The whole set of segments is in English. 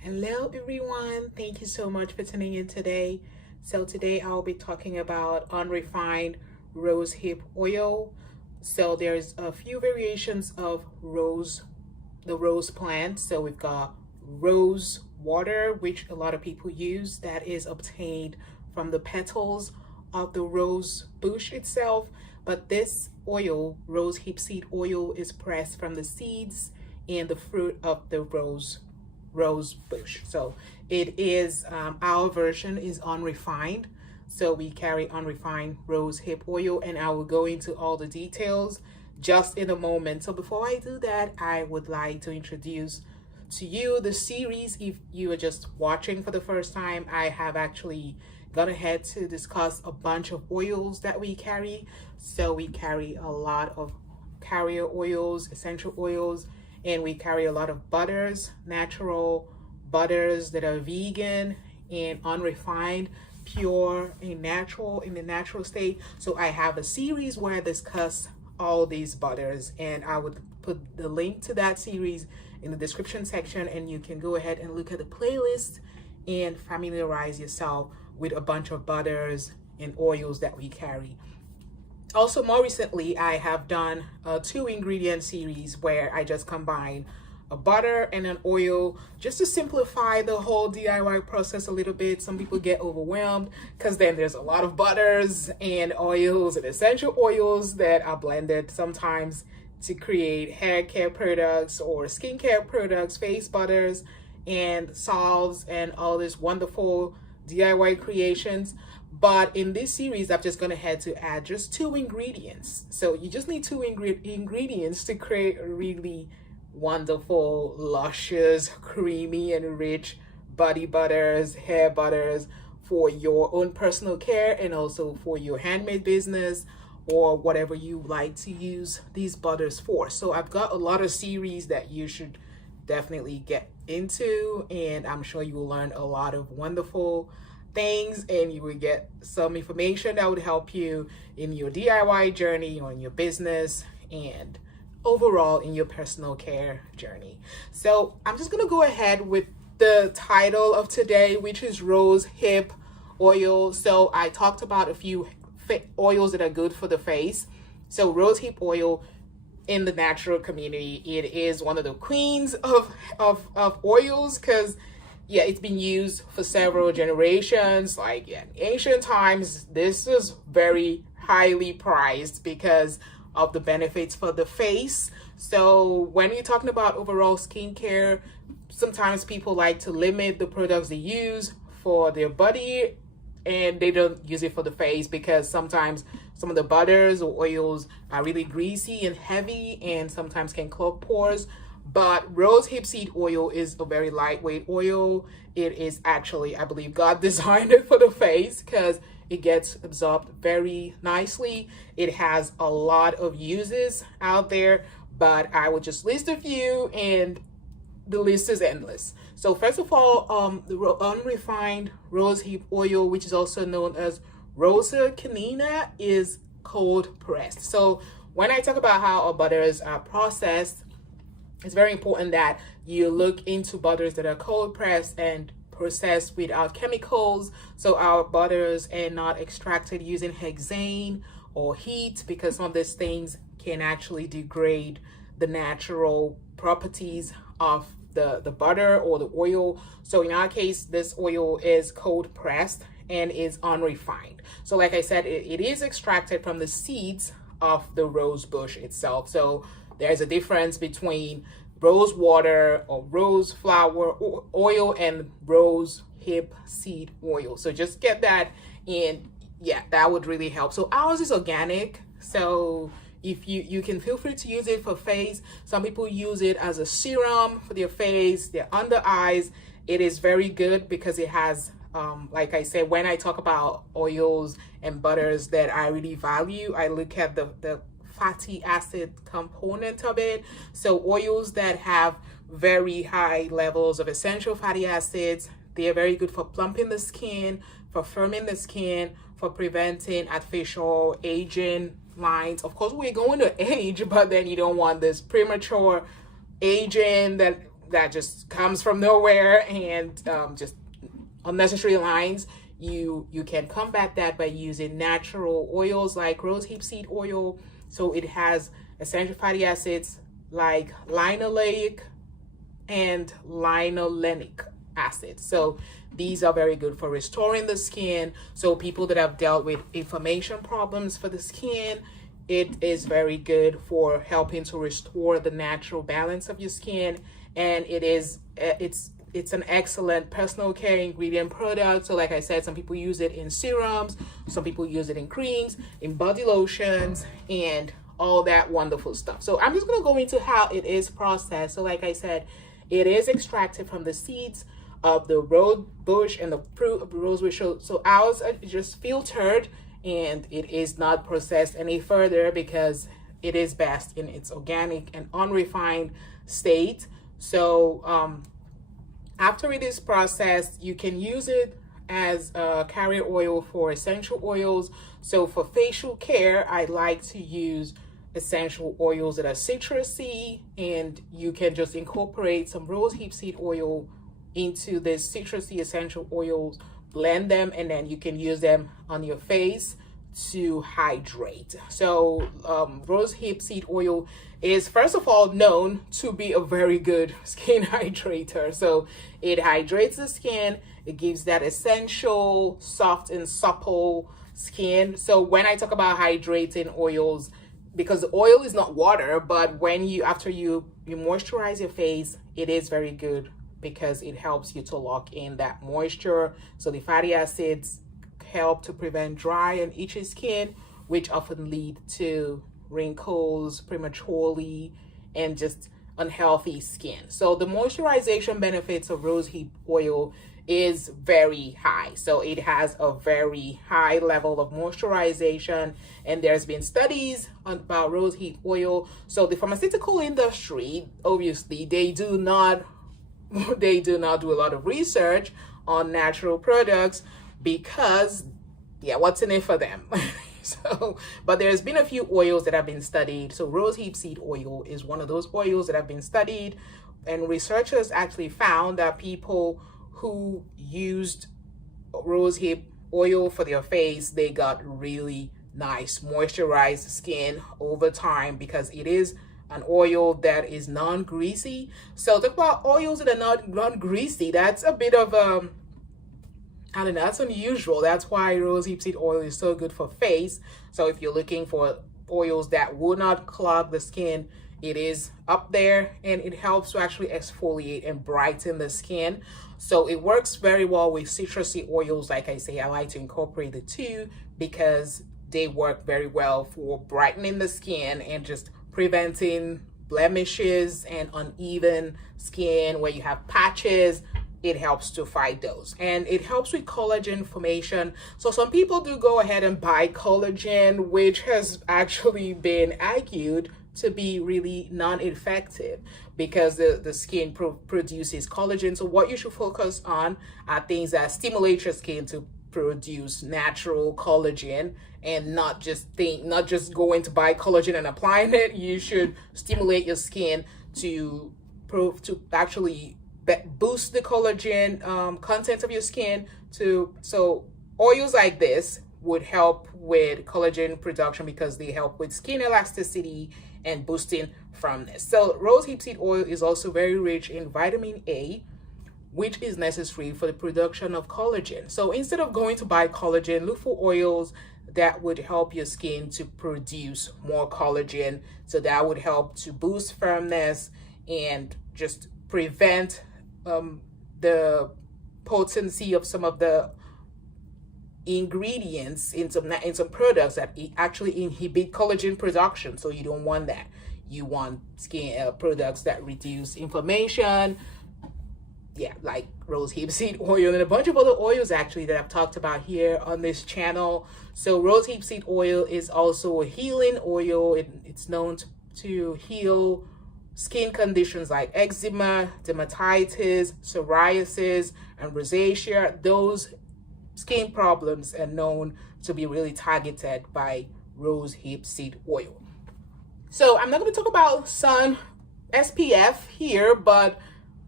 Hello everyone, thank you so much for tuning in today. So today I'll be talking about unrefined rosehip oil. So there's a few variations of the rose plant. So we've got rose water, which a lot of people use, that is obtained from the petals of the rose bush itself. But this oil, rosehip seed oil, is pressed from the seeds and the fruit of the rose bush. So it is our version is unrefined. So we carry unrefined rose hip oil, and I will go into all the details just in a moment. So before I do that, I would like to introduce to you the series. If you are just watching for the first time, I have actually gone ahead to discuss a bunch of oils that we carry. So we carry a lot of carrier oils, essential oils, and we carry a lot of butters, natural butters that are vegan and unrefined, pure and natural in the natural state. So I have a series where I discuss all these butters, and I would put the link to that series in the description section, and you can go ahead and look at the playlist and familiarize yourself with a bunch of butters and oils that we carry. Also, more recently, I have done a 2-ingredient series where I just combine a butter and an oil just to simplify the whole DIY process a little bit. Some people get overwhelmed because then there's a lot of butters and oils and essential oils that are blended sometimes to create hair care products or skincare products, face butters and salves and all these wonderful DIY creations. But in this series, I'm just going to head to add just 2 ingredients. So you just need 2 ingredients to create a really wonderful, luscious, creamy, and rich body butters, hair butters for your own personal care and also for your handmade business or whatever you like to use these butters for. So I've got a lot of series that you should definitely get into, and I'm sure you will learn a lot of wonderful things, and you will get some information that would help you in your DIY journey or in your business and overall in your personal care journey. So I'm just going to go ahead with the title of today, which is rose hip oil. So I talked about a few oils that are good for the face. So rose hip oil in the natural community, it is one of the queens of oils, because yeah, it's been used for several generations. Like in ancient times, this is very highly prized because of the benefits for the face. So when you're talking about overall skincare, sometimes people like to limit the products they use for their body, and they don't use it for the face because sometimes some of the butters or oils are really greasy and heavy and sometimes can clog pores. But rosehip seed oil is a very lightweight oil. It is actually, I believe God designed it for the face because it gets absorbed very nicely. It has a lot of uses out there, but I would just list a few, and the list is endless. So first of all, the unrefined rosehip oil, which is also known as Rosa canina, is cold pressed. So when I talk about how our butters are processed, it's very important that you look into butters that are cold pressed and processed without chemicals. So our butters are not extracted using hexane or heat, because some of these things can actually degrade the natural properties of the butter or the oil. So in our case, this oil is cold pressed and is unrefined. So like I said, it is extracted from the seeds of the rose bush itself. So there's a difference between rose water or rose flower oil and rose hip seed oil. So just get that in. Yeah, that would really help. So ours is organic. So if you can feel free to use it for face. Some people use it as a serum for their face, their under eyes. It is very good because it has, like I said, when I talk about oils and butters that I really value, I look at the fatty acid component of it. So oils that have very high levels of essential fatty acids, they are very good for plumping the skin, for firming the skin, for preventing artificial aging lines. Of course, we're going to age, but then you don't want this premature aging that that just comes from nowhere and just unnecessary lines, you can combat that by using natural oils like rosehip seed oil. So it has essential fatty acids like linoleic and linolenic acid. So these are very good for restoring the skin. So people that have dealt with inflammation problems for the skin, it is very good for helping to restore the natural balance of your skin. And it's an excellent personal care ingredient product. So like I said, some people use it in serums, some people use it in creams, in body lotions, and all that wonderful stuff. So I'm just going to go into how it is processed. So like I said, it is extracted from the seeds of the rose bush and the fruit of the rose bush. So ours are just filtered, and it is not processed any further because it is best in its organic and unrefined state. So after it is processed, you can use it as a carrier oil for essential oils. So for facial care, I like to use essential oils that are citrusy, and you can just incorporate some rosehip seed oil into this citrusy essential oils, blend them, and then you can use them on your face to hydrate. So rosehip seed oil is first of all known to be a very good skin hydrator. So it hydrates the skin, it gives that essential soft and supple skin. So when I talk about hydrating oils, because oil is not water, but when after you moisturize your face, it is very good because it helps you to lock in that moisture. So the fatty acids help to prevent dry and itchy skin, which often lead to wrinkles prematurely and just unhealthy skin. So the moisturization benefits of rosehip oil is very high. So it has a very high level of moisturization, and there's been studies about rosehip oil. So the pharmaceutical industry, obviously, they do not do a lot of research on natural products because, yeah, what's in it for them? So, but there's been a few oils that have been studied. So rosehip seed oil is one of those oils that have been studied, and researchers actually found that people who used rosehip oil for their face, they got really nice moisturized skin over time because it is an oil that is non-greasy. So talk about oils that are not non-greasy. That's a bit of I don't know, that's unusual. That's why rosehip seed oil is so good for face. So if you're looking for oils that will not clog the skin, it is up there, and it helps to actually exfoliate and brighten the skin. So it works very well with citrusy oils. Like I say, I like to incorporate the two because they work very well for brightening the skin and just preventing blemishes and uneven skin where you have patches. It helps to fight those, and it helps with collagen formation. So some people do go ahead and buy collagen, which has actually been argued to be really non-effective because the skin produces collagen. So what you should focus on are things that stimulate your skin to produce natural collagen, and not just going to buy collagen and applying it. You should stimulate your skin to actually boost the collagen content of your skin. So oils like this would help with collagen production because they help with skin elasticity and boosting firmness. So rosehip seed oil is also very rich in vitamin A, which is necessary for the production of collagen. So instead of going to buy collagen, look for oils that would help your skin to produce more collagen. So that would help to boost firmness and just prevent the potency of some of the ingredients in some products that actually inhibit collagen production. So you don't want that. You want skin products that reduce inflammation, yeah, like rosehip seed oil and a bunch of other oils actually that I've talked about here on this channel. So rosehip seed oil is also a healing oil. It's known to heal skin conditions like eczema, dermatitis, psoriasis, and rosacea. Those skin problems are known to be really targeted by rosehip seed oil. So I'm not going to talk about sun SPF here, but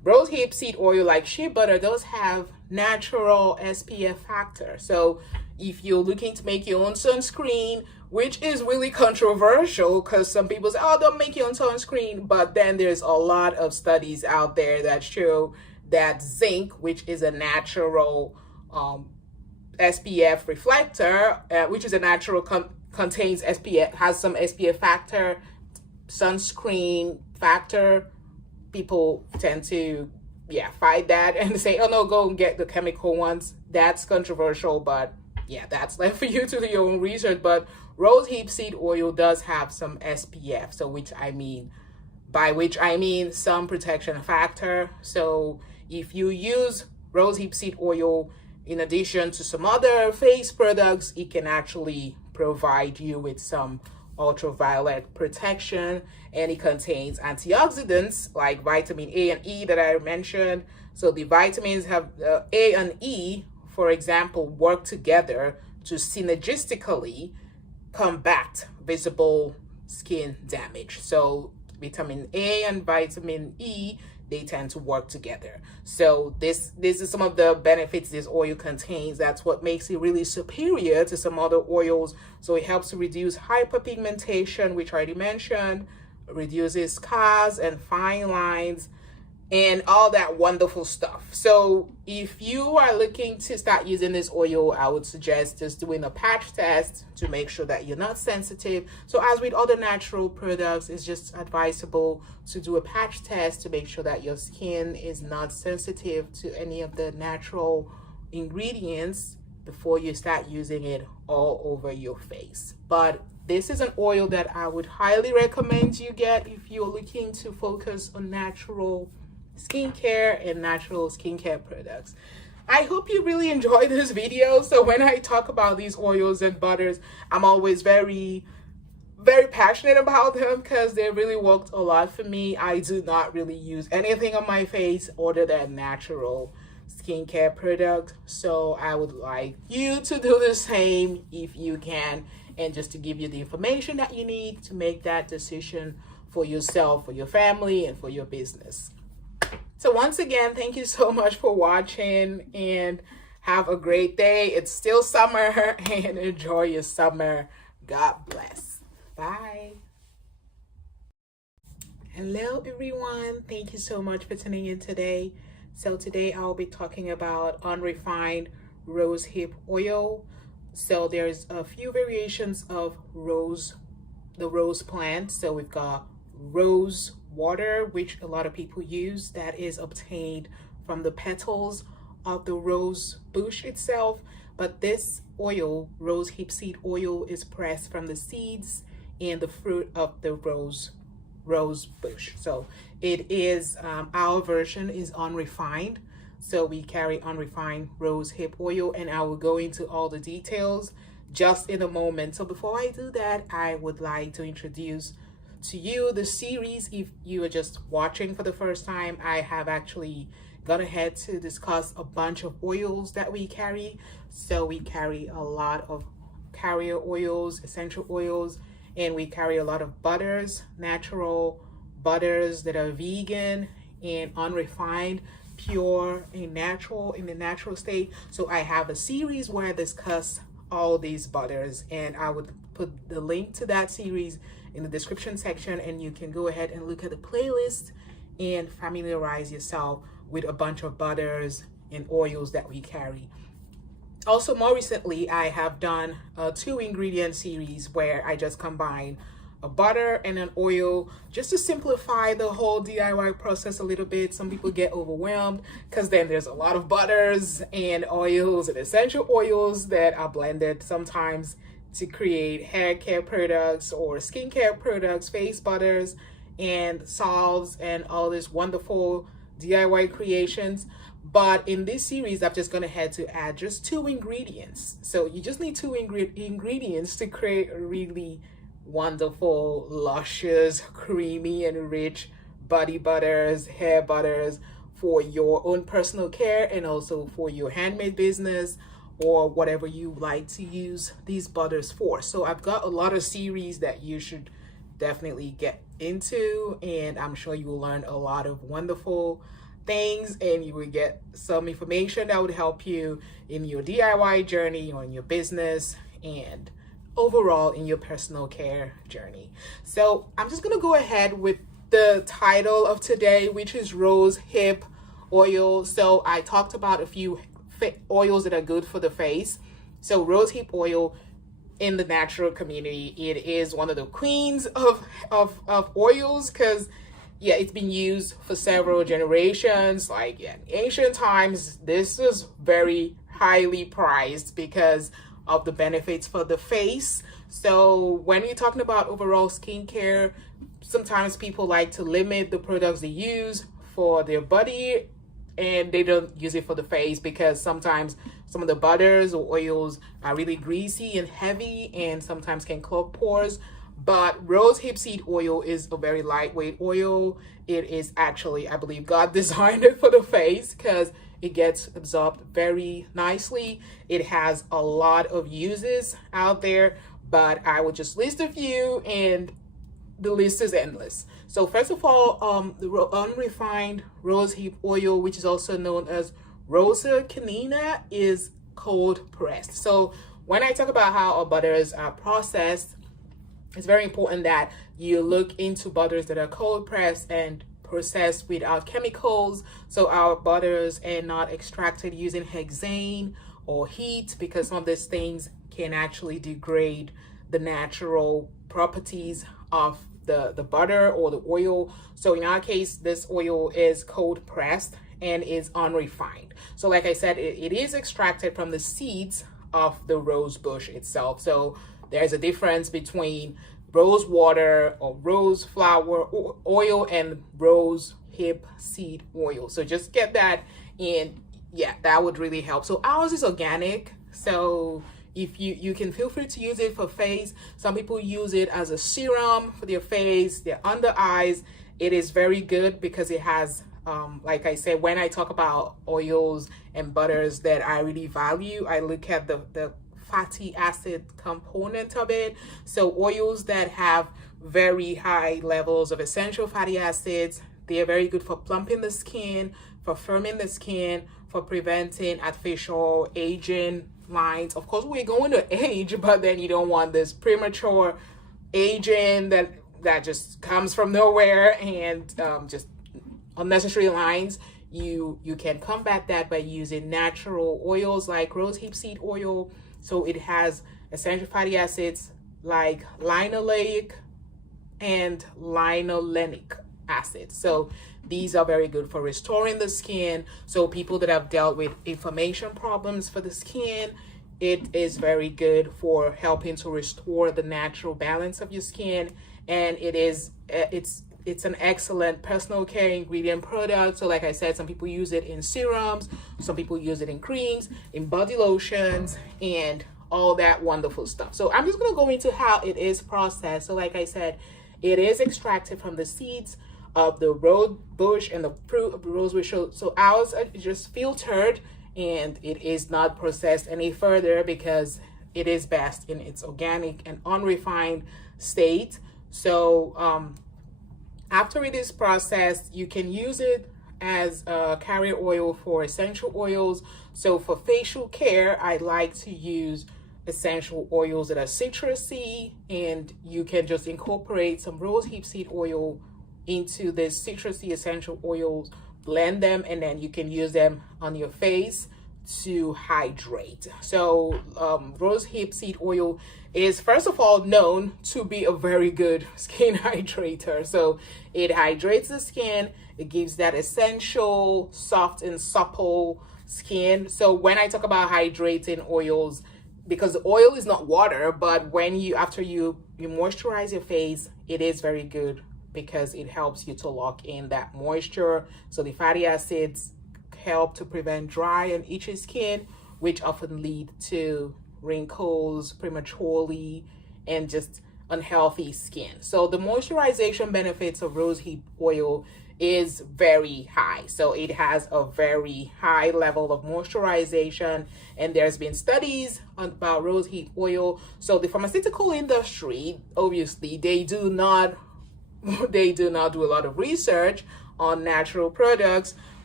Rosehip seed oil, like shea butter, does have natural SPF factor. So if you're looking to make your own sunscreen, which is really controversial because some people say, oh, don't make your own sunscreen. But then there's a lot of studies out there that show that zinc, which is a natural SPF reflector, which is a natural contains SPF, has some SPF factor, sunscreen factor. People tend to fight that and say, oh no, go and get the chemical ones. That's controversial, but yeah, that's left for you to do your own research. But rosehip seed oil does have some SPF, so by which I mean some protection factor. So if you use rosehip seed oil in addition to some other face products, it can actually provide you with some ultraviolet protection, and it contains antioxidants like vitamin A and E that I mentioned. So the vitamins have A and E, for example, work together to synergistically combat visible skin damage. So vitamin A and vitamin E, they tend to work together. So this is some of the benefits this oil contains. That's what makes it really superior to some other oils. So it helps to reduce hyperpigmentation, which I already mentioned, reduces scars and fine lines, and all that wonderful stuff. So if you are looking to start using this oil, I would suggest just doing a patch test to make sure that you're not sensitive. So as with other natural products, it's just advisable to do a patch test to make sure that your skin is not sensitive to any of the natural ingredients before you start using it all over your face. But this is an oil that I would highly recommend you get if you're looking to focus on natural skincare and natural skincare products. I hope you really enjoyed this video. So when I talk about these oils and butters, I'm always very passionate about them because they really worked a lot for me. I do not really use anything on my face other than natural skincare product. So I would like you to do the same if you can, and just to give you the information that you need to make that decision for yourself, for your family, and for your business. So once again, thank you so much for watching, and have a great day. It's still summer, and enjoy your summer. God bless. Bye. Hello everyone. Thank you so much for tuning in today. So today I'll be talking about unrefined rosehip oil. So there's a few variations of the rose plant. So we've got rose water, which a lot of people use, that is obtained from the petals of the rose bush itself. But this oil, rosehip seed oil, is pressed from the seeds and the fruit of the rose bush. So it is our version is unrefined. So we carry unrefined rosehip oil, and I will go into all the details just in a moment. So before I do that, I would like to introduce to you the series. If you are just watching for the first time, I have actually gone ahead to discuss a bunch of oils that we carry. So we carry a lot of carrier oils, essential oils, and we carry a lot of butters, natural butters that are vegan and unrefined, pure and natural, in the natural state. So I have a series where I discuss all these butters, and I would put the link to that series in the description section, and you can go ahead and look at the playlist and familiarize yourself with a bunch of butters and oils that we carry. Also, more recently, I have done a 2-ingredient series where I just combine a butter and an oil just to simplify the whole DIY process a little bit. Some people get overwhelmed because then there's a lot of butters and oils and essential oils that are blended sometimes to create hair care products or skincare products, face butters and salves and all these wonderful DIY creations. But in this series, I'm just gonna head to add just 2 ingredients. So you just need 2 ingredients to create a really wonderful, luscious, creamy and rich body butters, hair butters for your own personal care, and also for your handmade business or whatever you like to use these butters for. So I've got a lot of series that you should definitely get into, and I'm sure you will learn a lot of wonderful things, and you will get some information that would help you in your DIY journey or in your business and overall in your personal care journey. So I'm just going to go ahead with the title of today, which is Rosehip Oil. So I talked about a few oils that are good for the face. So Rosehip Oil, in the natural community, it is one of the queens of oils, because yeah, it's been used for several generations. Like in ancient times, this is very highly prized because of the benefits for the face. So when you're talking about overall skincare, sometimes people like to limit the products they use for their body, and they don't use it for the face because sometimes some of the butters or oils are really greasy and heavy and sometimes can clog pores. But rosehip seed oil is a very lightweight oil. It is actually, I believe God designed it for the face because it gets absorbed very nicely. It has a lot of uses out there, but I would just list a few, and the list is endless. So first of all, the unrefined rosehip oil, which is also known as Rosa canina, is cold pressed. So when I talk about how our butters are processed, it's very important that you look into butters that are cold pressed and processed without chemicals. So our butters are not extracted using hexane or heat, because some of these things can actually degrade the natural properties of the butter or the oil. So in our case, this oil is cold pressed and is unrefined. So like I said, it is extracted from the seeds of the rose bush itself. So there's a difference between rose water or rose flower oil and rose hip seed oil. So just get that in. Yeah, that would really help. So ours is organic. So if you can feel free to use it for face. Some people use it as a serum for their face, their under eyes. It is very good because it has, like I said, when I talk about oils and butters that I really value, I look at the fatty acid component of it. So oils that have very high levels of essential fatty acids, they are very good for plumping the skin, for firming the skin, for preventing artificial aging lines. Of course, we're going to age, but then you don't want this premature aging that just comes from nowhere and just unnecessary lines. You can combat that by using natural oils like rosehip seed oil. So it has essential fatty acids like linoleic and linolenic acid. So these are very good for restoring the skin. So people that have dealt with inflammation problems for the skin, it is very good for helping to restore the natural balance of your skin. And it's an excellent personal care ingredient product. So like I said, some people use it in serums, some people use it in creams, in body lotions, and all that wonderful stuff. So I'm just going to go into how it is processed. So like I said, it is extracted from the seeds of the rose bush and the fruit of the rose bush. So ours are just filtered, and it is not processed any further because it is best in its organic and unrefined state. So after it is processed, you can use it as a carrier oil for essential oils. So for facial care, I like to use essential oils that are citrusy, and you can just incorporate some rosehip seed oil into this citrusy essential oils, blend them, and then you can use them on your face to hydrate. So rosehip seed oil is first of all known to be a very good skin hydrator. So it hydrates the skin, it gives that essential soft and supple skin. So when I talk about hydrating oils, because the oil is not water, but when after you moisturize your face, it is very good because it helps you to lock in that moisture. So the fatty acids help to prevent dry and itchy skin, which often lead to wrinkles prematurely and just unhealthy skin. So the moisturization benefits of rosehip oil is very high. So it has a very high level of moisturization, and there's been studies about rosehip oil. So the pharmaceutical industry, obviously, they do not do a lot of research on natural products,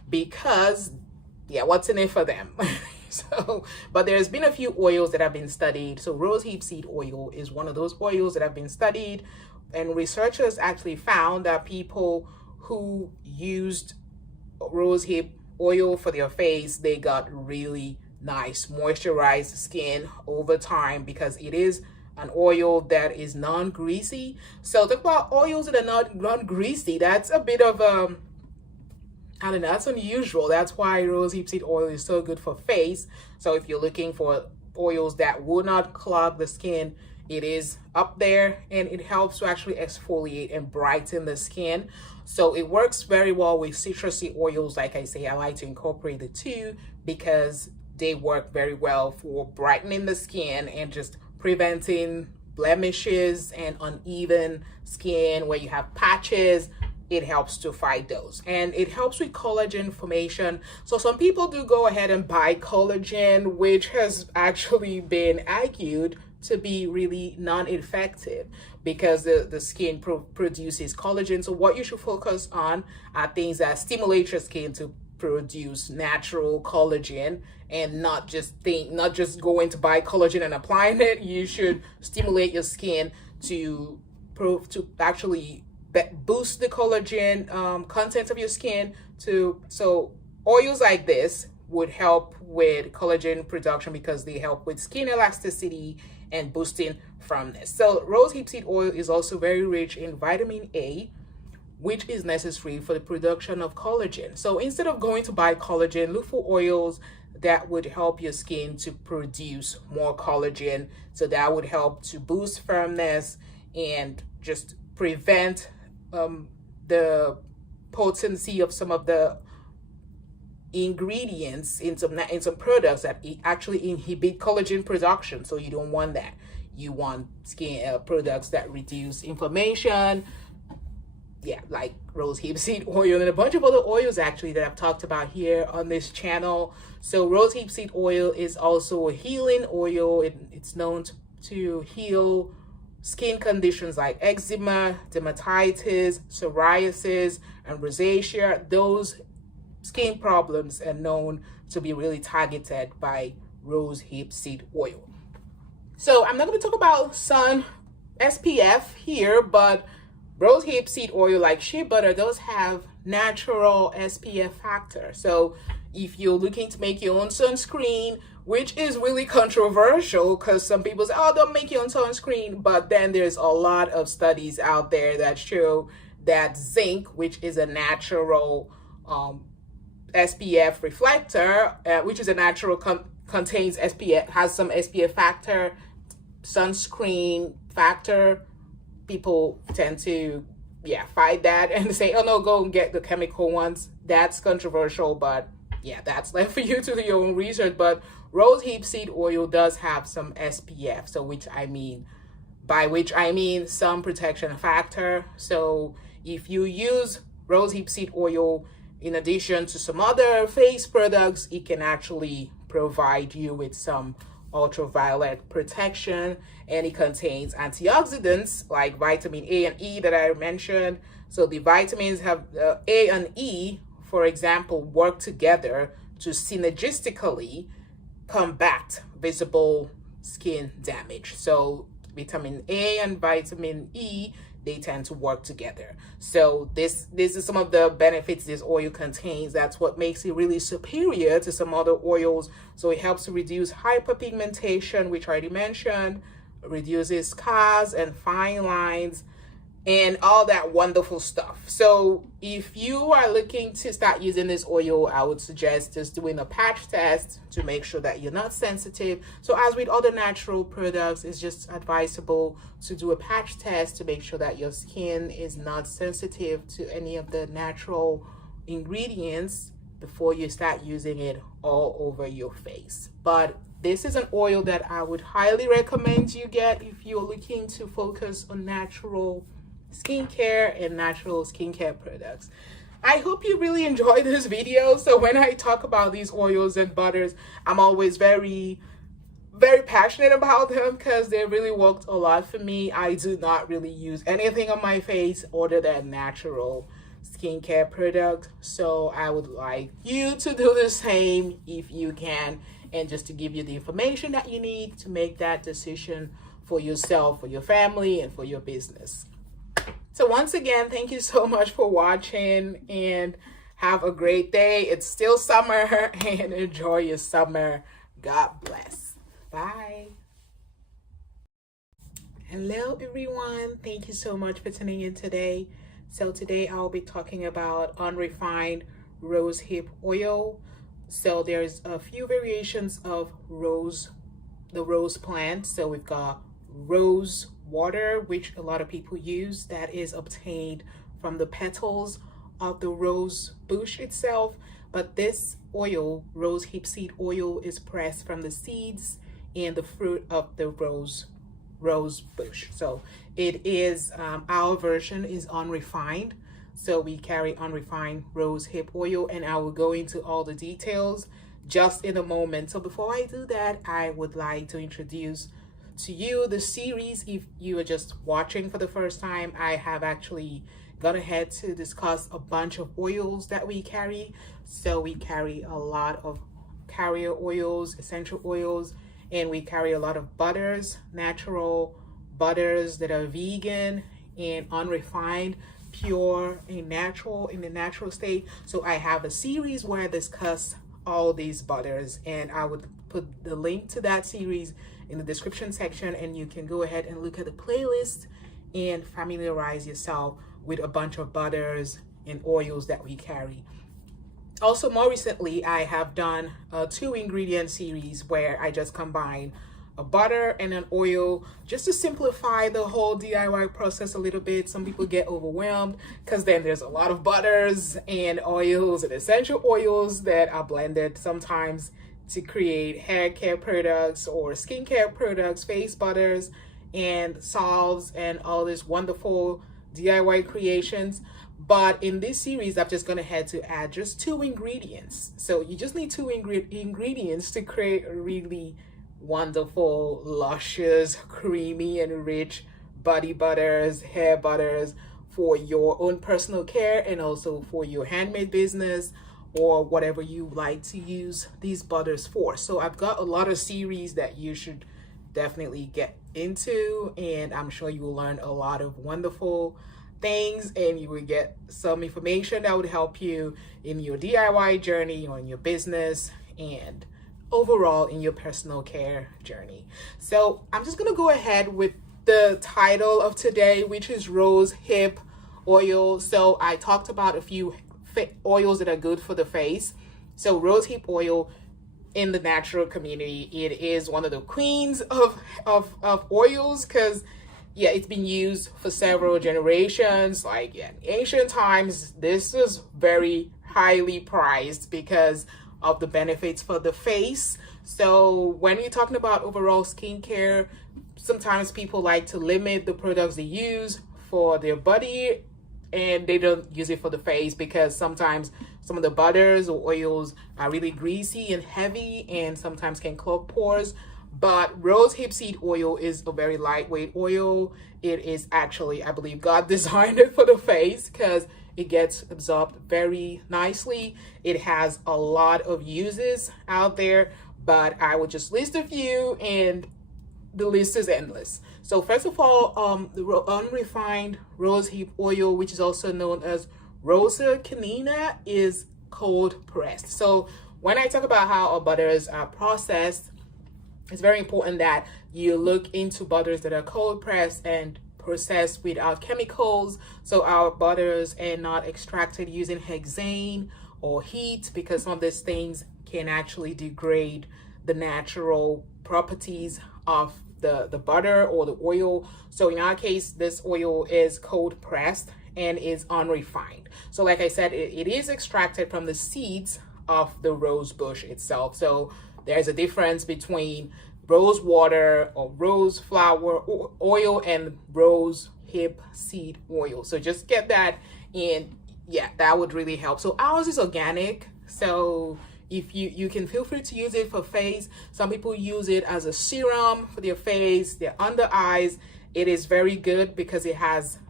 because, yeah, what's in it for them? So, but there's been a few oils that have been studied. So rosehip seed oil is one of those oils that have been studied, and researchers actually found that people who used rosehip oil for their face, they got really nice moisturized skin over time, because it is an oil that is non-greasy. So talk about oils that are not non-greasy, that's a bit of I don't know, that's unusual. That's why rosehip seed oil is so good for face. So if you're looking for oils that will not clog the skin, it is up there, and it helps to actually exfoliate and brighten the skin. So it works very well with citrusy oils. Like I say, I like to incorporate the two because they work very well for brightening the skin and just preventing blemishes and uneven skin where you have patches. It helps to fight those, and it helps with collagen formation. So some people do go ahead and buy collagen, which has actually been argued to be really non-effective because the skin produces collagen. So what you should focus on are things that stimulate your skin to produce natural collagen, and not just going to buy collagen and applying it. You should stimulate your skin to actually boost the collagen content of your skin. So oils like this would help with collagen production because they help with skin elasticity and boosting firmness. So rosehip seed oil is also very rich in vitamin A, which is necessary for the production of collagen. So instead of going to buy collagen, look for oils that would help your skin to produce more collagen. So that would help to boost firmness and just prevent the potency of some of the ingredients in some products that actually inhibit collagen production. So you don't want that. You want skin products that reduce inflammation, yeah, like rosehip seed oil and a bunch of other oils actually that I've talked about here on this channel. So rosehip seed oil is also a healing oil. It's known to heal skin conditions like eczema, dermatitis, psoriasis, and rosacea. Those skin problems are known to be really targeted by rosehip seed oil. So I'm not going to talk about sun SPF here, but rosehip seed oil, like shea butter, those have natural SPF factor. So if you're looking to make your own sunscreen, which is really controversial because some people say, oh, don't make your own sunscreen. But then there's a lot of studies out there that show that zinc, which is a natural SPF reflector, which is a natural contains SPF, has some SPF factor, sunscreen factor. People tend to fight that and say, oh no, go and get the chemical ones. That's controversial, but yeah, that's left for you to do your own research. But rosehip seed oil does have some SPF, so by which I mean some protection factor. So if you use rosehip seed oil in addition to some other face products, it can actually provide you with some ultraviolet protection, and it contains antioxidants like vitamin A and E that I mentioned. So the vitamins have A and E, for example, work together to synergistically combat visible skin damage. So vitamin A and vitamin E, they tend to work together. So this is some of the benefits this oil contains. That's what makes it really superior to some other oils. So it helps to reduce hyperpigmentation, which I already mentioned, reduces scars and fine lines, and all that wonderful stuff. So if you are looking to start using this oil, I would suggest just doing a patch test to make sure that you're not sensitive. So as with other natural products, it's just advisable to do a patch test to make sure that your skin is not sensitive to any of the natural ingredients before you start using it all over your face. But this is an oil that I would highly recommend you get if you're looking to focus on natural skincare and natural skincare products. I hope you really enjoyed this video. So when I talk about these oils and butters, I'm always very passionate about them because they really worked a lot for me. I do not really use anything on my face other than natural skincare product. So I would like you to do the same if you can, and just to give you the information that you need to make that decision for yourself, for your family, and for your business. So once again, thank you so much for watching, and have a great day. It's still summer and enjoy your summer. God bless. Bye. Hello everyone, thank you so much for tuning in today. So today I'll be talking about unrefined rosehip oil. So there's a few variations of the rose plant. So we've got rose water, which a lot of people use, that is obtained from the petals of the rose bush itself. But this oil, rosehip seed oil, is pressed from the seeds and the fruit of the rose bush. So it is our version is unrefined, so we carry unrefined rosehip oil, and I will go into all the details just in a moment. So before I do that, I would like to introduce to you the series. If you are just watching for the first time, I have actually gone ahead to discuss a bunch of oils that we carry. So we carry a lot of carrier oils, essential oils, and we carry a lot of butters, natural butters that are vegan and unrefined, pure and natural, in the natural state. So I have a series where I discuss all these butters, and I would put the link to that series in the description section, and you can go ahead and look at the playlist and familiarize yourself with a bunch of butters and oils that we carry. Also, more recently, I have done a 2-ingredient series where I just combine a butter and an oil just to simplify the whole DIY process a little bit. Some people get overwhelmed because then there's a lot of butters and oils and essential oils that are blended sometimes to create hair care products or skincare products, face butters and salves and all these wonderful DIY creations. But in this series, I'm just going to have to add just 2 ingredients. So you just need 2 ingredients to create a really wonderful, luscious, creamy, and rich body butters, hair butters for your own personal care, and also for your handmade business or whatever you like to use these butters for. So I've got a lot of series that you should definitely get into, and I'm sure you will learn a lot of wonderful things, and you will get some information that would help you in your DIY journey or in your business and overall in your personal care journey. So I'm just going to go ahead with the title of today, which is rosehip oil. So I talked about a few oils that are good for the face. So rosehip oil in the natural community, it is one of the queens of oils, because yeah, it's been used for several generations. Like in ancient times, this is very highly prized because of the benefits for the face. So when you're talking about overall skincare, sometimes people like to limit the products they use for their body, and they don't use it for the face because sometimes some of the butters or oils are really greasy and heavy and sometimes can clog pores. But rosehip seed oil is a very lightweight oil. It is actually, I believe God designed it for the face because it gets absorbed very nicely. It has a lot of uses out there, but I would just list a few, and the list is endless. So first of all, the unrefined rosehip oil, which is also known as Rosa canina, is cold pressed. So when I talk about how our butters are processed, it's very important that you look into butters that are cold pressed and processed without chemicals. So our butters are not extracted using hexane or heat, because some of these things can actually degrade the natural properties of the butter or the oil. So in our case, this oil is cold pressed and is unrefined. So like I said, it is extracted from the seeds of the rose bush itself. So there's a difference between rose water or rose flower oil and rose hip seed oil. So just get that in. Yeah, that would really help. So ours is organic. So if you can feel free to use it for face. Some people use it as a serum for their face, their under eyes. It is very good because it has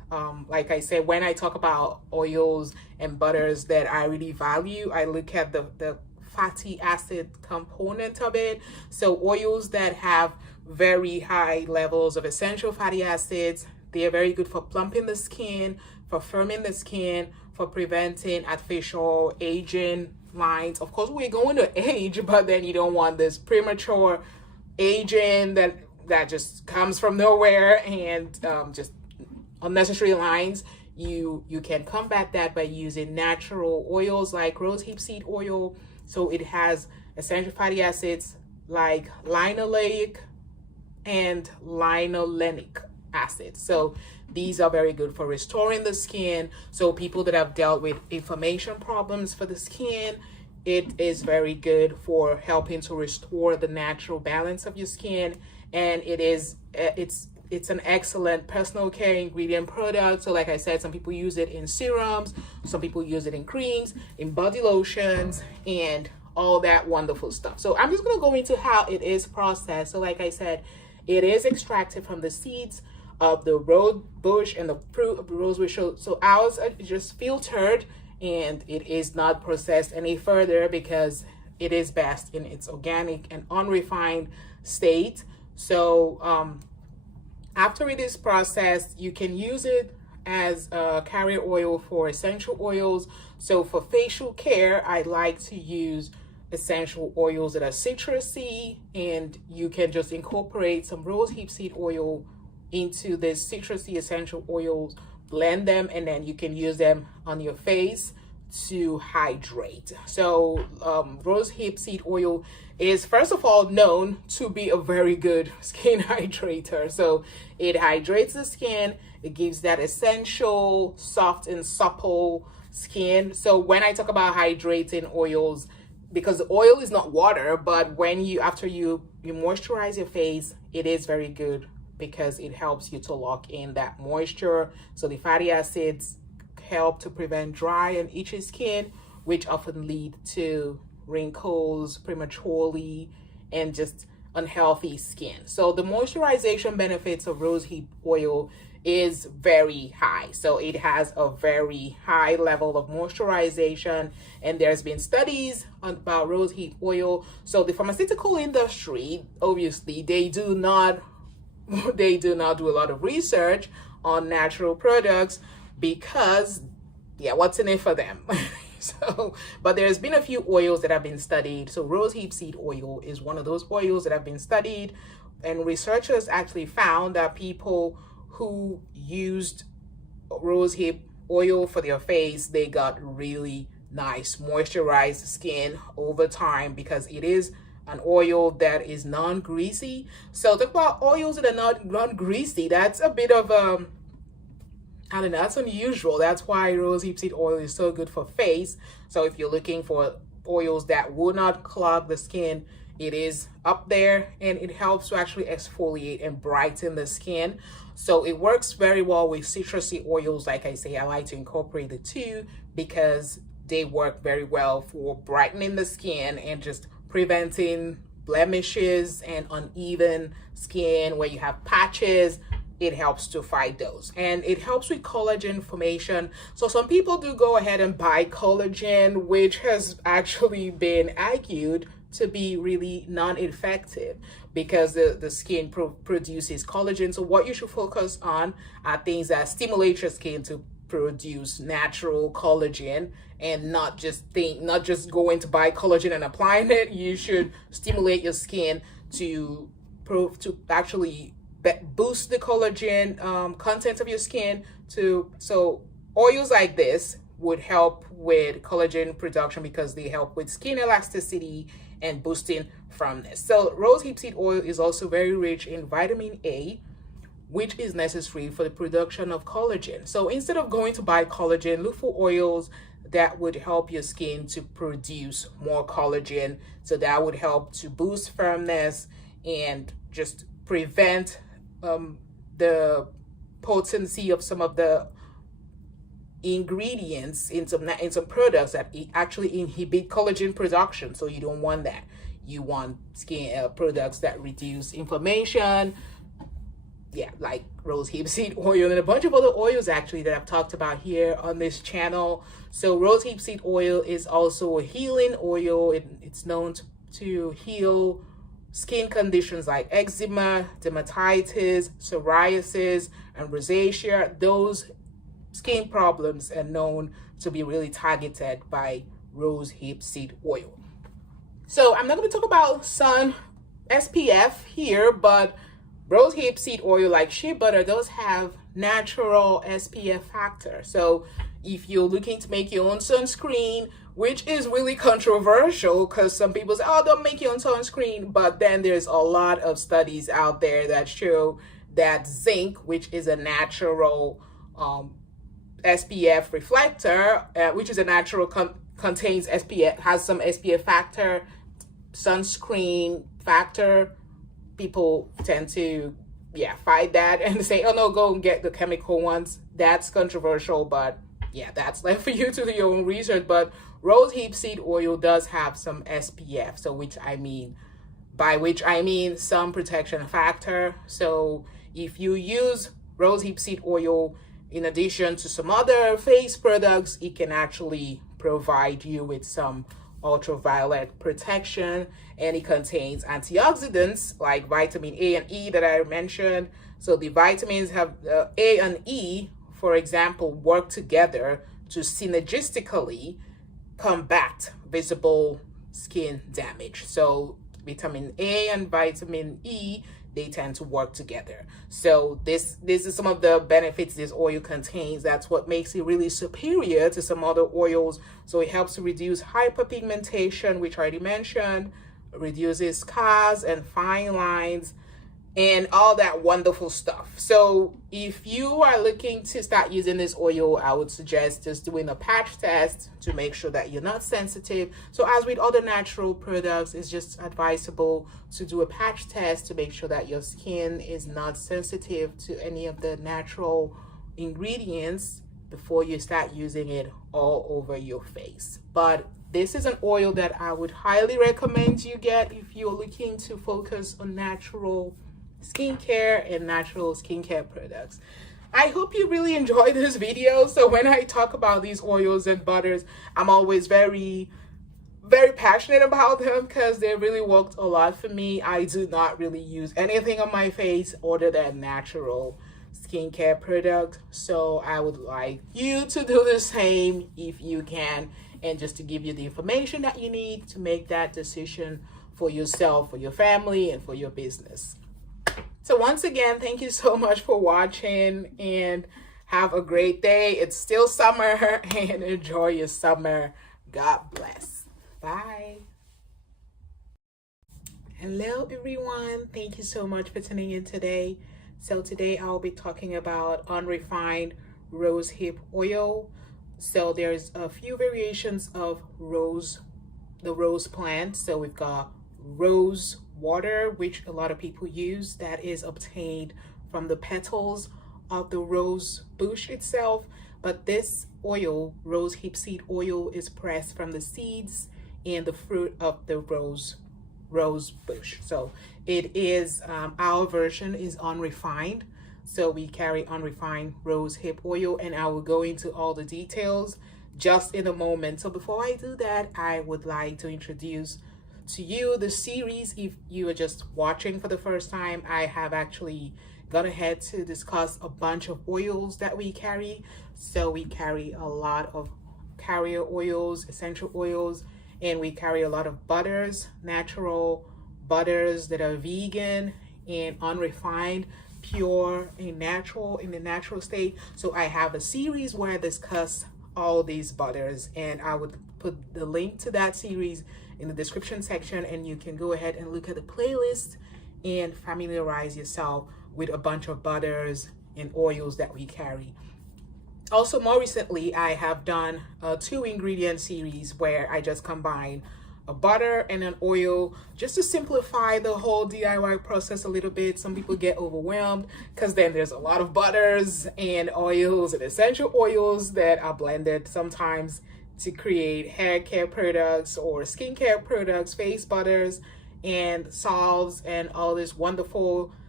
Like I said, when I talk about oils and butters that I really value, I look at the fatty acid component of it. So oils that have very high levels of essential fatty acids, they are very good for plumping the skin, for firming the skin, for preventing artificial aging lines. Of course, we're going to age, but then you don't want this premature aging that just comes from nowhere and just unnecessary lines. You can combat that by using natural oils like rosehip seed oil. So it has essential fatty acids like linoleic and linolenic acid. So these are very good for restoring the skin. So people that have dealt with inflammation problems for the skin, it is very good for helping to restore the natural balance of your skin. And it's an excellent personal care ingredient product. So like I said, some people use it in serums, some people use it in creams, in body lotions, and all that wonderful stuff. So I'm just going to go into how it is processed. So like I said, it is extracted from the seeds of the rose bush and the fruit of the rose bush. So ours are just filtered, and it is not processed any further because it is best in its organic and unrefined state. So after it is processed, you can use it as a carrier oil for essential oils. So for facial care, I like to use essential oils that are citrusy, and you can just incorporate some rosehip seed oil into this citrusy essential oils, blend them, and then you can use them on your face to hydrate. So rosehip seed oil is first of all known to be a very good skin hydrator. So it hydrates the skin, it gives that essential soft and supple skin. So when I talk about hydrating oils, because oil is not water, but when after you moisturize your face, it is very good because it helps you to lock in that moisture. So the fatty acids help to prevent dry and itchy skin, which often lead to wrinkles prematurely and just unhealthy skin. So the moisturization benefits of rosehip oil is very high. So it has a very high level of moisturization, and there's been studies about rosehip oil. So the pharmaceutical industry, obviously, they do not do a lot of research on natural products because, yeah, what's in it for them? So, but there's been a few oils that have been studied. So rosehip seed oil is one of those oils that have been studied, and researchers actually found that people who used rosehip oil for their face, they got really nice moisturized skin over time because it is an oil that is non-greasy. So talk about oils that are not non-greasy. That's a bit of I don't know, that's unusual. That's why rosehip seed oil is so good for face. So if you're looking for oils that will not clog the skin, it is up there, and it helps to actually exfoliate and brighten the skin. So it works very well with citrusy oils. Like I say, I like to incorporate the two because they work very well for brightening the skin and just preventing blemishes and uneven skin where you have patches. It helps to fight those, and it helps with collagen formation. So some people do go ahead and buy collagen, which has actually been argued to be really non-effective because the skin produces collagen. So what you should focus on are things that stimulate your skin to produce natural collagen, and not just going to buy collagen and applying it. You should stimulate your skin to actually boost the collagen content of your skin. So oils like this would help with collagen production because they help with skin elasticity and boosting firmness. So rosehip seed oil is also very rich in vitamin A, which is necessary for the production of collagen. So instead of going to buy collagen, look for oils that would help your skin to produce more collagen. So that would help to boost firmness and just prevent the potency of some of the ingredients in some products that actually inhibit collagen production. So you don't want that. You want skin products that reduce inflammation, yeah, like rosehip seed oil and a bunch of other oils actually that I've talked about here on this channel. So rosehip seed oil is also a healing oil. It's known to heal skin conditions like eczema, dermatitis, psoriasis, and rosacea. Those skin problems are known to be really targeted by rosehip seed oil. So I'm not going to talk about sun SPF here, but rosehip seed oil, like shea butter, does have natural SPF factor. So if you're looking to make your own sunscreen, which is really controversial because some people say, oh, don't make your own sunscreen. But then there's a lot of studies out there that show that zinc, which is a natural SPF reflector, which is a natural contains SPF, has some SPF factor, sunscreen factor. People tend to fight that and say, oh no, go and get the chemical ones. That's controversial, but yeah, that's left for you to do your own research. But rosehip seed oil does have some SPF, so by which I mean some protection factor. So if you use rosehip seed oil in addition to some other face products, it can actually provide you with some ultraviolet protection, and it contains antioxidants like vitamin A and E that I mentioned. So the vitamins have A and E, for example, work together to synergistically combat visible skin damage. So vitamin A and vitamin E, they tend to work together. So this is some of the benefits this oil contains. That's what makes it really superior to some other oils. So it helps to reduce hyperpigmentation, which I already mentioned, reduces scars and fine lines, and all that wonderful stuff. So if you are looking to start using this oil, I would suggest just doing a patch test to make sure that you're not sensitive. So as with other natural products, it's just advisable to do a patch test to make sure that your skin is not sensitive to any of the natural ingredients before you start using it all over your face. But this is an oil that I would highly recommend you get if you're looking to focus on natural skincare and natural skincare products. I hope you really enjoyed this video. So when I talk about these oils and butters, I'm always very passionate about them because they really worked a lot for me. I do not really use anything on my face other than natural skincare product. So I would like you to do the same if you can, and just to give you the information that you need to make that decision for yourself, for your family, and for your business. So once again, thank you so much for watching, and have a great day. It's still summer, and enjoy your summer. God bless. Bye. Hello everyone. Thank you so much for tuning in today. So today I'll be talking about unrefined rosehip oil. So there's a few variations of the rose plant. So we've got rose water, which a lot of people use, that is obtained from the petals of the rose bush itself. But this oil, rosehip seed oil, is pressed from the seeds and the fruit of the rose bush. So it is our version is unrefined. So we carry unrefined rosehip oil, and I will go into all the details just in a moment. So before I do that, I would like to introduce to you the series. If you are just watching for the first time, I have actually gone ahead to discuss a bunch of oils that we carry. So we carry a lot of carrier oils, essential oils, and we carry a lot of butters, natural butters that are vegan and unrefined, pure and natural, in the natural state. So I have a series where I discuss all these butters, and I would put the link to that series in the description section, and you can go ahead and look at the playlist and familiarize yourself with a bunch of butters and oils that we carry. Also, more recently, I have done a 2-ingredient series where I just combine a butter and an oil just to simplify the whole DIY process a little bit. Some people get overwhelmed because then there's a lot of butters and oils and essential oils that are blended sometimes to create hair care products or skincare products, face butters and salves and all this wonderful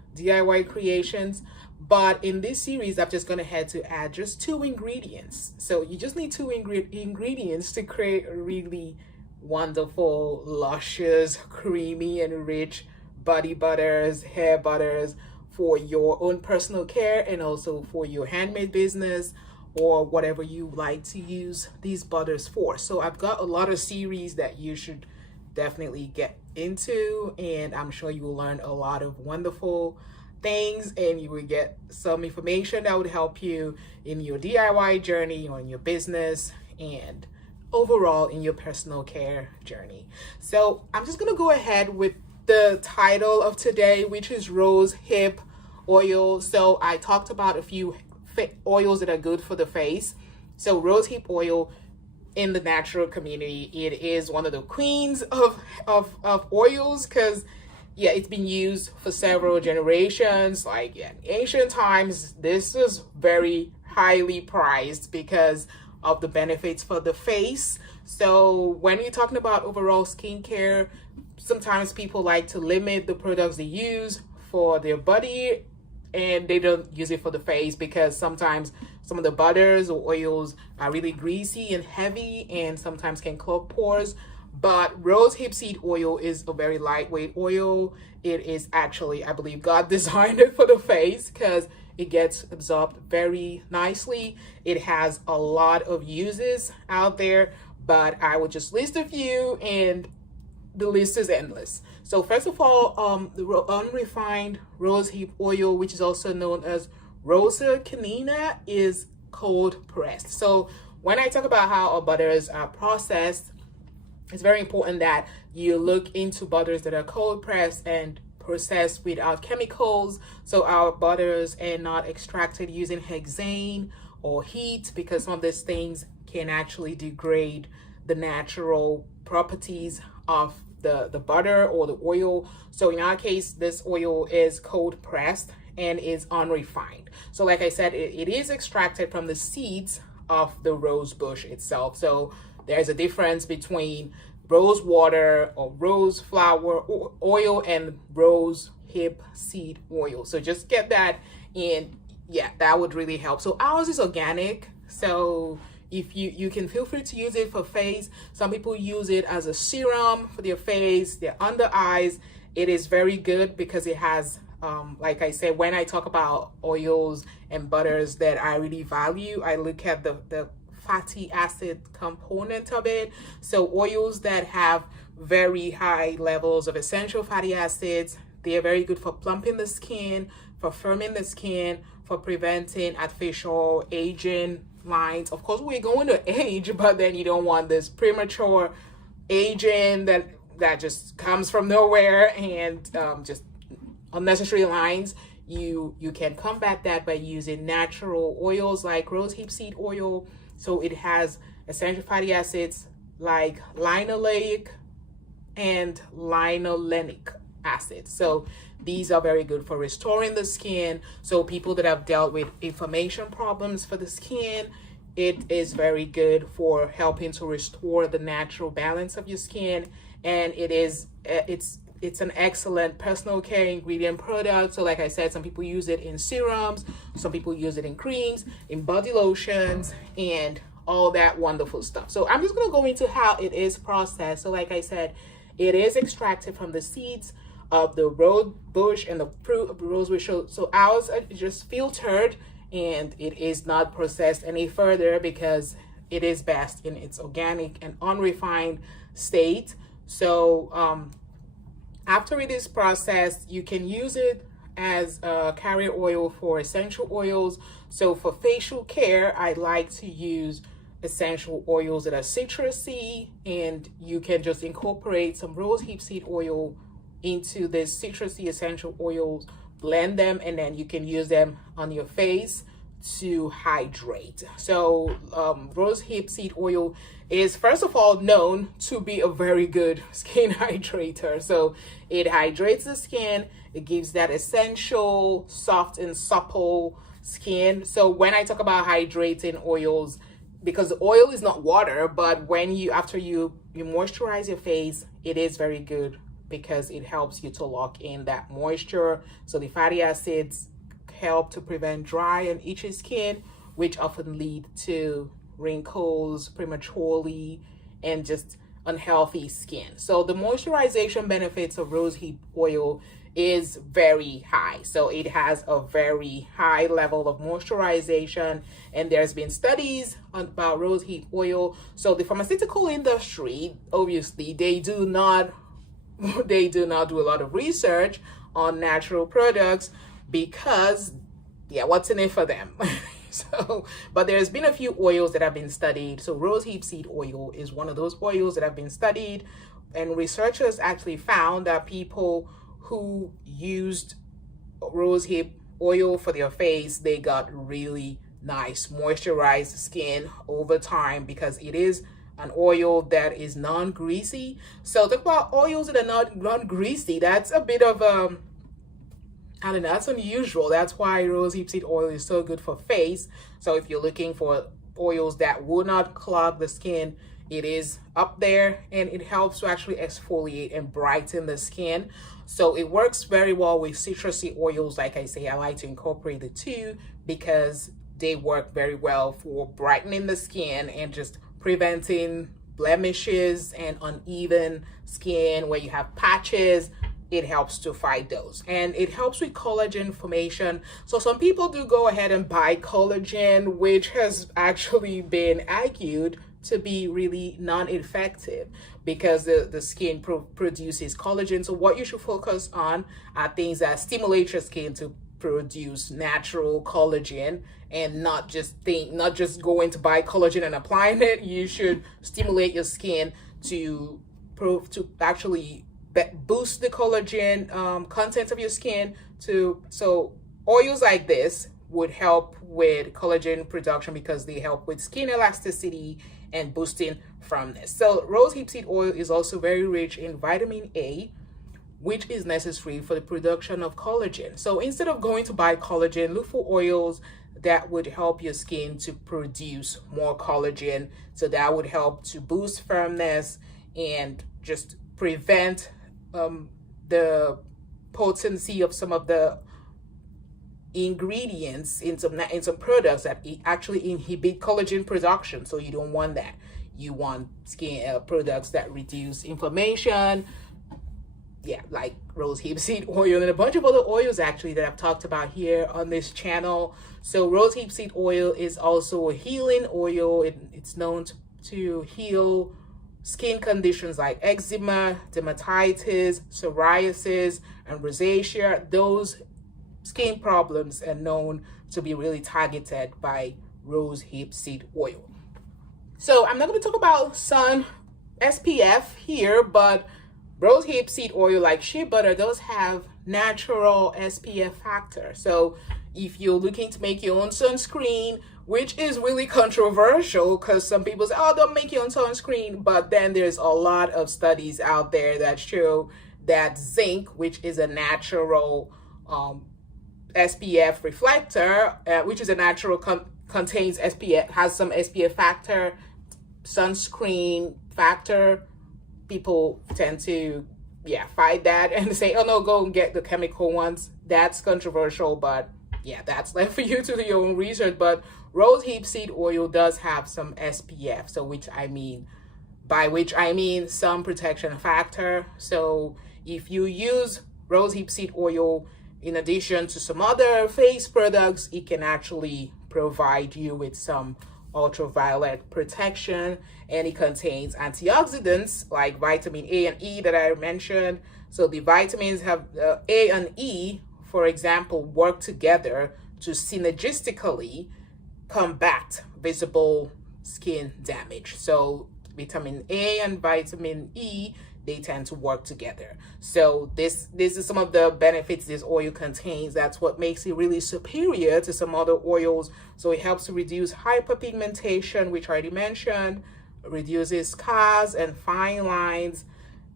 DIY creations. But in this series, I'm just going to head to add just 2 ingredients. So you just need 2 ingredients to create a really wonderful, luscious, creamy, and rich body butters, hair butters for your own personal care and also for your handmade business or whatever you like to use these butters for. So I've got a lot of series that you should definitely get into, and I'm sure you will learn a lot of wonderful things and you will get some information that would help you in your DIY journey or in your business and overall in your personal care journey. So I'm just going to go ahead with the title of today, which is Rosehip Oil. So I talked about a few oils that are good for the face. So Rosehip Oil in the natural community, it is one of the queens of oils because yeah, it's been used for several generations. Like in ancient times, this is very highly prized because of the benefits for the face. So when you're talking about overall skincare, sometimes people like to limit the products they use for their body and they don't use it for the face because sometimes some of the butters or oils are really greasy and heavy and sometimes can clog pores. But rosehip seed oil is a very lightweight oil. It is actually, I believe God designed it for the face because it gets absorbed very nicely. It has a lot of uses out there, but I would just list a few and the list is endless. So first of all, the unrefined rosehip oil, which is also known as Rosa canina, is cold pressed. So when I talk about how our butters are processed, it's very important that you look into butters that are cold pressed and processed without chemicals. So our butters are not extracted using hexane or heat because some of these things can actually degrade the natural properties of the butter or the oil. So in our case, this oil is cold pressed and is unrefined. So like I said, it is extracted from the seeds of the rose bush itself. So there's a difference between rose water or rose flower oil and rose hip seed oil. So just get that in. Yeah, that would really help. So ours is organic. So if you can feel free to use it for face. Some people use it as a serum for their face, their under eyes. It is very good because it has, like I said, when I talk about oils and butters that I really value, I look at the fatty acid component of it. So oils that have very high levels of essential fatty acids, they are very good for plumping the skin, for firming the skin, for preventing artificial aging lines. Of course, we're going to age, but then you don't want this premature aging that just comes from nowhere and just unnecessary lines. You can combat that by using natural oils like rosehip seed oil. So it has essential fatty acids like linoleic and linolenic acid. So these are very good for restoring the skin. So people that have dealt with inflammation problems for the skin, it is very good for helping to restore the natural balance of your skin. And it's an excellent personal care ingredient product. So like I said, some people use it in serums, some people use it in creams, in body lotions, and all that wonderful stuff. So I'm just going to go into how it is processed. So like I said, it is extracted from the seeds of the rose bush and the fruit of the rose bush. So ours are just filtered and it is not processed any further because it is best in its organic and unrefined state. So after it is processed, you can use it as a carrier oil for essential oils. So for facial care, I like to use essential oils that are citrusy, and you can just incorporate some rosehip seed oil into this citrusy essential oils, blend them, and then you can use them on your face to hydrate. So rosehip seed oil is first of all known to be a very good skin hydrator. So it hydrates the skin, it gives that essential soft and supple skin. So when I talk about hydrating oils, because the oil is not water, but when you after you moisturize your face, it is very good because it helps you to lock in that moisture. So the fatty acids help to prevent dry and itchy skin, which often lead to wrinkles prematurely and just unhealthy skin. So the moisturization benefits of rosehip oil is very high. So it has a very high level of moisturization, and there's been studies about rosehip oil. So the pharmaceutical industry, obviously, they do not do a lot of research on natural products because, yeah, what's in it for them? So, but there's been a few oils that have been studied. So rosehip seed oil is one of those oils that have been studied, and researchers actually found that people who used rosehip oil for their face, they got really nice moisturized skin over time because it is an oil that is non-greasy. So talk about oils that are not non-greasy. That's a bit of I don't know, that's unusual. That's why rosehip seed oil is so good for face. So if you're looking for oils that will not clog the skin, it is up there, and it helps to actually exfoliate and brighten the skin. So it works very well with citrusy oils. Like I say, I like to incorporate the two because they work very well for brightening the skin and just preventing blemishes and uneven skin where you have patches. It helps to fight those, and it helps with collagen formation. So some people do go ahead and buy collagen, which has actually been argued to be really non-effective because the skin produces collagen. So what you should focus on are things that stimulate your skin to produce natural collagen, and not just going to buy collagen and applying it. You should stimulate your skin to actually boost the collagen content of your skin. So oils like this would help with collagen production because they help with skin elasticity and boosting firmness. So rosehip seed oil is also very rich in vitamin A, which is necessary for the production of collagen. So instead of going to buy collagen, look for oils that would help your skin to produce more collagen. So that would help to boost firmness and just prevent the potency of some of the ingredients in some products that actually inhibit collagen production. So you don't want that. You want skin products that reduce inflammation, yeah, like rosehip seed oil and a bunch of other oils actually that I've talked about here on this channel. So rosehip seed oil is also a healing oil. It's known to heal skin conditions like eczema, dermatitis, psoriasis, and rosacea. Those skin problems are known to be really targeted by rosehip seed oil. So I'm not going to talk about sun SPF here, but rosehip seed oil, like shea butter, those have natural SPF factor. So if you're looking to make your own sunscreen, which is really controversial because some people say, oh, don't make your own sunscreen. But then there's a lot of studies out there that show that zinc, which is a natural SPF reflector, which is a natural contains SPF, has some SPF factor, sunscreen factor. People tend to fight that and say, oh no, go and get the chemical ones. That's controversial, but yeah, that's left for you to do your own research. But rosehip seed oil does have some SPF, so by which I mean some protection factor. So if you use rosehip seed oil in addition to some other face products, it can actually provide you with some ultraviolet protection, and it contains antioxidants like vitamin A and E that I mentioned. So the vitamins have A and E, for example, work together to synergistically combat visible skin damage. So vitamin A and vitamin E, they tend to work together. So this is some of the benefits this oil contains. That's what makes it really superior to some other oils. So it helps to reduce hyperpigmentation, which I already mentioned, reduces scars and fine lines,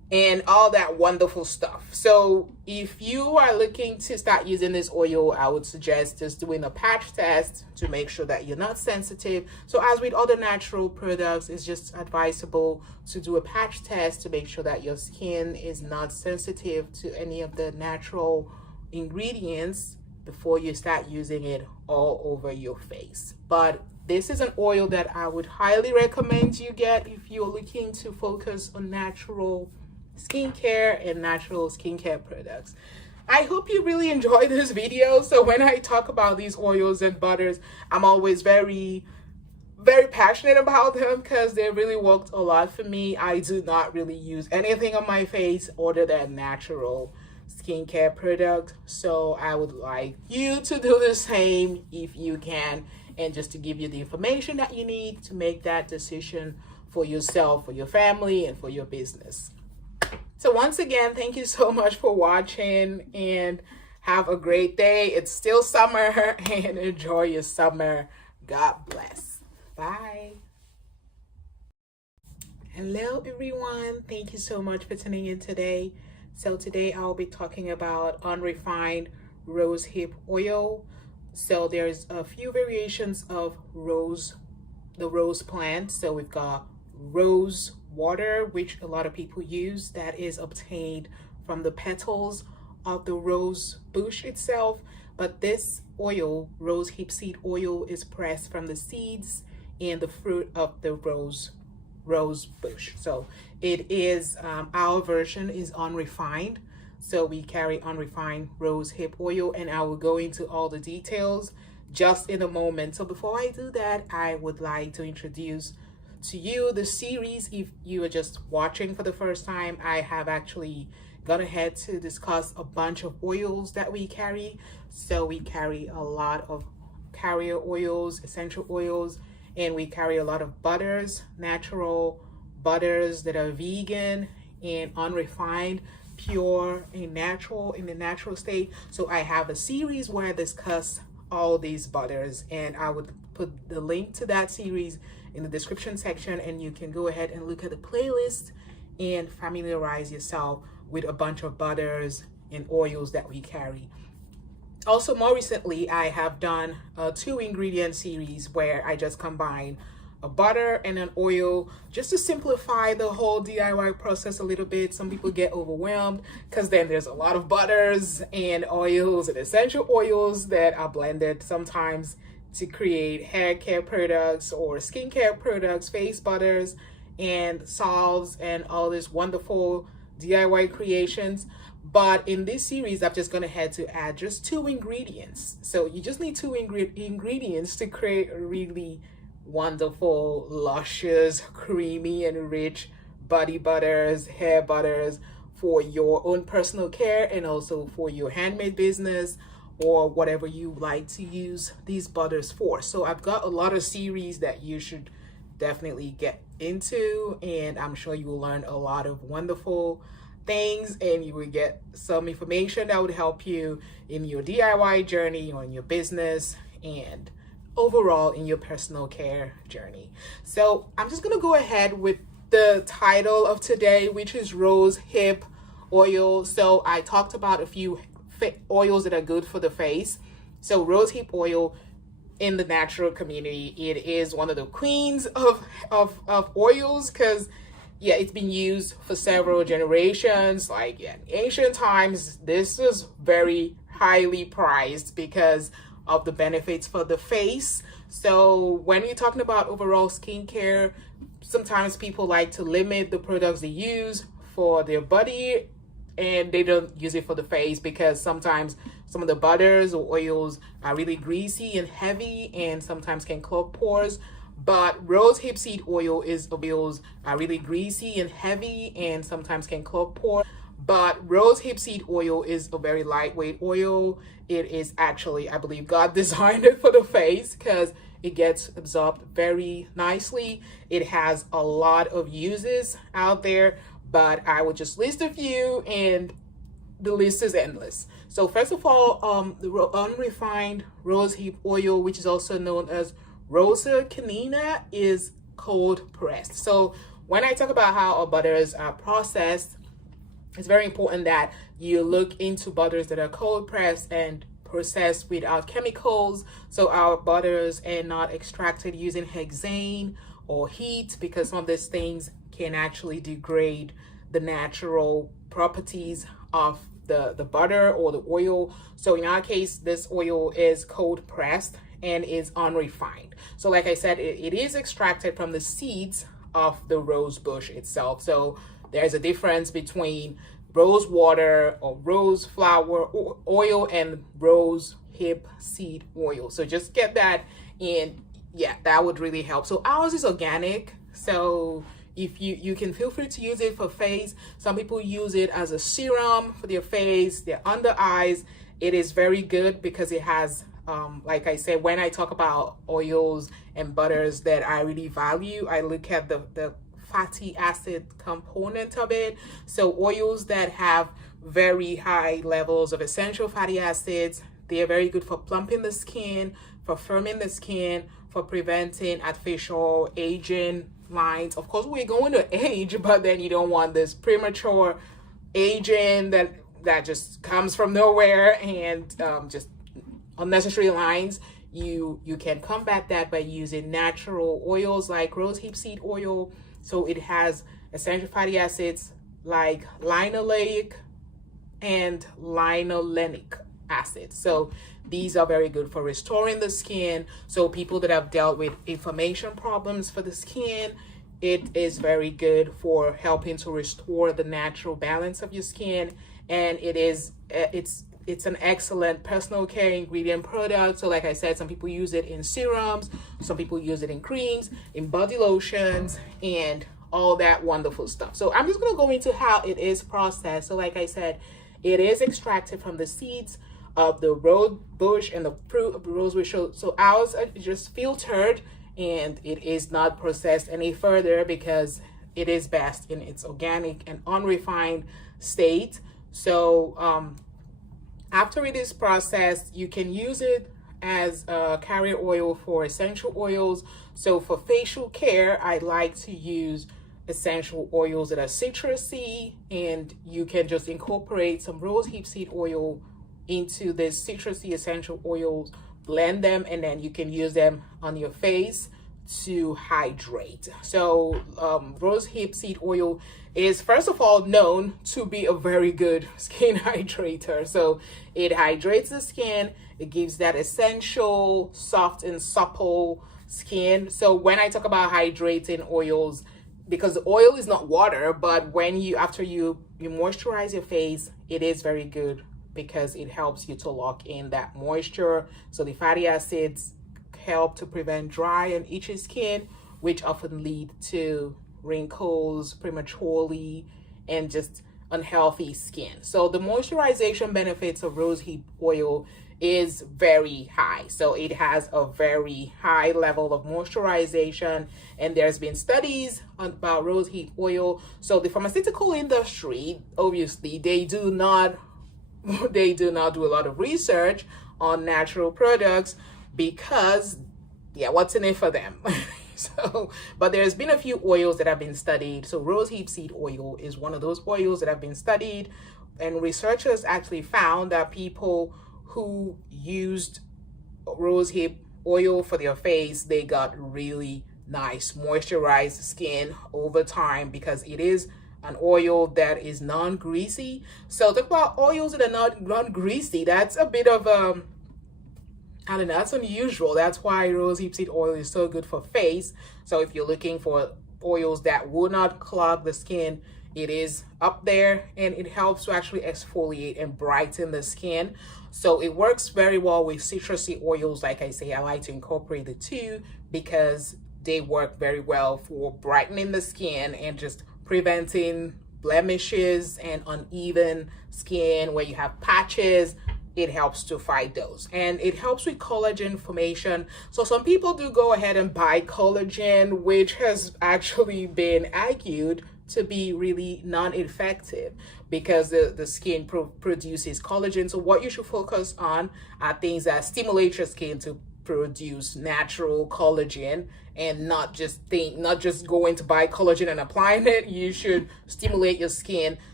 and all that wonderful stuff. So if you are looking to start using this oil, I would suggest just doing a patch test to make sure that you're not sensitive. So as with other natural products, it's just advisable to do a patch test to make sure that your skin is not sensitive to any of the natural ingredients before you start using it all over your face. But this is an oil that I would highly recommend you get if you're looking to focus on natural skincare and natural skincare products. I hope you really enjoyed this video. So when I talk about these oils and butters, I'm always very passionate about them because they really worked a lot for me. I do not really use anything on my face other than natural skincare product. So I would like you to do the same if you can, and just to give you the information that you need to make that decision for yourself, for your family, and for your business. So once again, thank you so much for watching and have a great day. It's still summer and enjoy your summer. God bless. Bye. Hello everyone. Thank you so much for tuning in today. So today I'll be talking about unrefined rosehip oil. So there's a few variations of the rose plant. So we've got rose water, which a lot of people use, that is obtained from the petals of the rose bush itself. But this oil, rosehip seed oil, is pressed from the seeds and the fruit of the rose bush. So it is our version is unrefined. So we carry unrefined rosehip oil, and I will go into all the details just in a moment. So before I do that, I would like to introduce to you the series. If you are just watching for the first time, I have actually gone ahead to discuss a bunch of oils that we carry. So we carry a lot of carrier oils, essential oils, and we carry a lot of butters, natural butters that are vegan and unrefined, pure and natural, in the natural state. So I have a series where I discuss all these butters, and I would put the link to that series in the description section, and you can go ahead and look at the playlist and familiarize yourself with a bunch of butters and oils that we carry. Also, more recently, I have done a 2-ingredient series where I just combine a butter and an oil just to simplify the whole DIY process a little bit. Some people get overwhelmed because then there's a lot of butters and oils and essential oils that are blended sometimes to create hair care products or skincare products, face butters and salves and all these wonderful DIY creations. But in this series, I'm just gonna ahead to add just 2 ingredients. So you just need 2 ingredients to create a really wonderful, luscious, creamy and rich body butters, hair butters for your own personal care and also for your handmade business or whatever you like to use these butters for. So I've got a lot of series that you should definitely get into, and I'm sure you will learn a lot of wonderful things, and you will get some information that would help you in your DIY journey or in your business and overall in your personal care journey. So I'm just gonna go ahead with the title of today, which is rosehip oil. So I talked about a few oils that are good for the face. So rosehip oil in the natural community, it is one of the queens of oils, because yeah, it's been used for several generations. Like in ancient times, this is very highly prized because of the benefits for the face. So when you're talking about overall skincare, sometimes people like to limit the products they use for their body and they don't use it for the face because sometimes some of the butters or oils are really greasy and heavy and sometimes can clog pores. But rosehip seed oils are really greasy and heavy and sometimes can clog pores. But rosehip seed oil is a very lightweight oil. It is actually, I believe God designed it for the face because it gets absorbed very nicely. It has a lot of uses out there, but I would just list a few, and the list is endless. So first of all, the unrefined rosehip oil, which is also known as Rosa canina, is cold pressed. So when I talk about how our butters are processed, It's very important that you look into butters that are cold pressed and processed without chemicals. So our butters are not extracted using hexane or heat, because some of these things can actually degrade the natural properties of the butter or the oil. So in our case, this oil is cold pressed and is unrefined. So like I said, it is extracted from the seeds of the rose bush itself. So there's a difference between rose water or rose flower oil and rose hip seed oil. So just get that in. Yeah, that would really help. So ours is organic. So if you can feel free to use it for face. Some people use it as a serum for their face, their under eyes. It is very good because it has like I said, when I talk about oils and butters that I really value, I look at the fatty acid component of it. So oils that have very high levels of essential fatty acids, they are very good for plumping the skin, for firming the skin, for preventing artificial aging lines. Of course, we're going to age, but then you don't want this premature aging that just comes from nowhere and just unnecessary lines. You can combat that by using natural oils like rosehip seed oil. So it has essential fatty acids like linoleic and linolenic acid. So these are very good for restoring the skin. So people that have dealt with inflammation problems for the skin, it is very good for helping to restore the natural balance of your skin. And it's an excellent personal care ingredient product. So like I said, some people use it in serums, some people use it in creams, in body lotions, and all that wonderful stuff. So I'm just going to go into how it is processed. So like I said, it is extracted from the seeds of the rose bush and the fruit of the rose bush. So ours are just filtered, and it is not processed any further because it is best in its organic and unrefined state. So after it is processed, you can use it as a carrier oil for essential oils. So for facial care, I like to use essential oils that are citrusy, and you can just incorporate some rosehip seed oil into this citrusy essential oils, blend them, and then you can use them on your face to hydrate. So rosehip seed oil is first of all known to be a very good skin hydrator. So it hydrates the skin, it gives that essential soft and supple skin. So when I talk about hydrating oils, because the oil is not water, but when after you moisturize your face, it is very good because it helps you to lock in that moisture. So the fatty acids help to prevent dry and itchy skin, which often lead to wrinkles prematurely and just unhealthy skin. So the moisturization benefits of rosehip oil is very high. So it has a very high level of moisturization, and there's been studies about rosehip oil. So the pharmaceutical industry, obviously, they do not do a lot of research on natural products because, yeah, what's in it for them? So, but there's been a few oils that have been studied. So rosehip seed oil is one of those oils that have been studied, and researchers actually found that people who used rosehip oil for their face, they got really nice moisturized skin over time because it is an oil that is non-greasy. So talk about oils that are not non-greasy. That's a bit of I don't know, that's unusual. That's why rosehip seed oil is so good for face. So if you're looking for oils that will not clog the skin, it is up there, and it helps to actually exfoliate and brighten the skin. So it works very well with citrusy oils. Like I say, I like to incorporate the two because they work very well for brightening the skin and just preventing blemishes and uneven skin where you have patches. It helps to fight those, and it helps with collagen formation. So some people do go ahead and buy collagen, which has actually been argued to be really non-effective because the skin produces collagen. So what you should focus on are things that stimulate your skin to produce natural collagen, and not just go in to buy collagen and applying it. You should stimulate your skin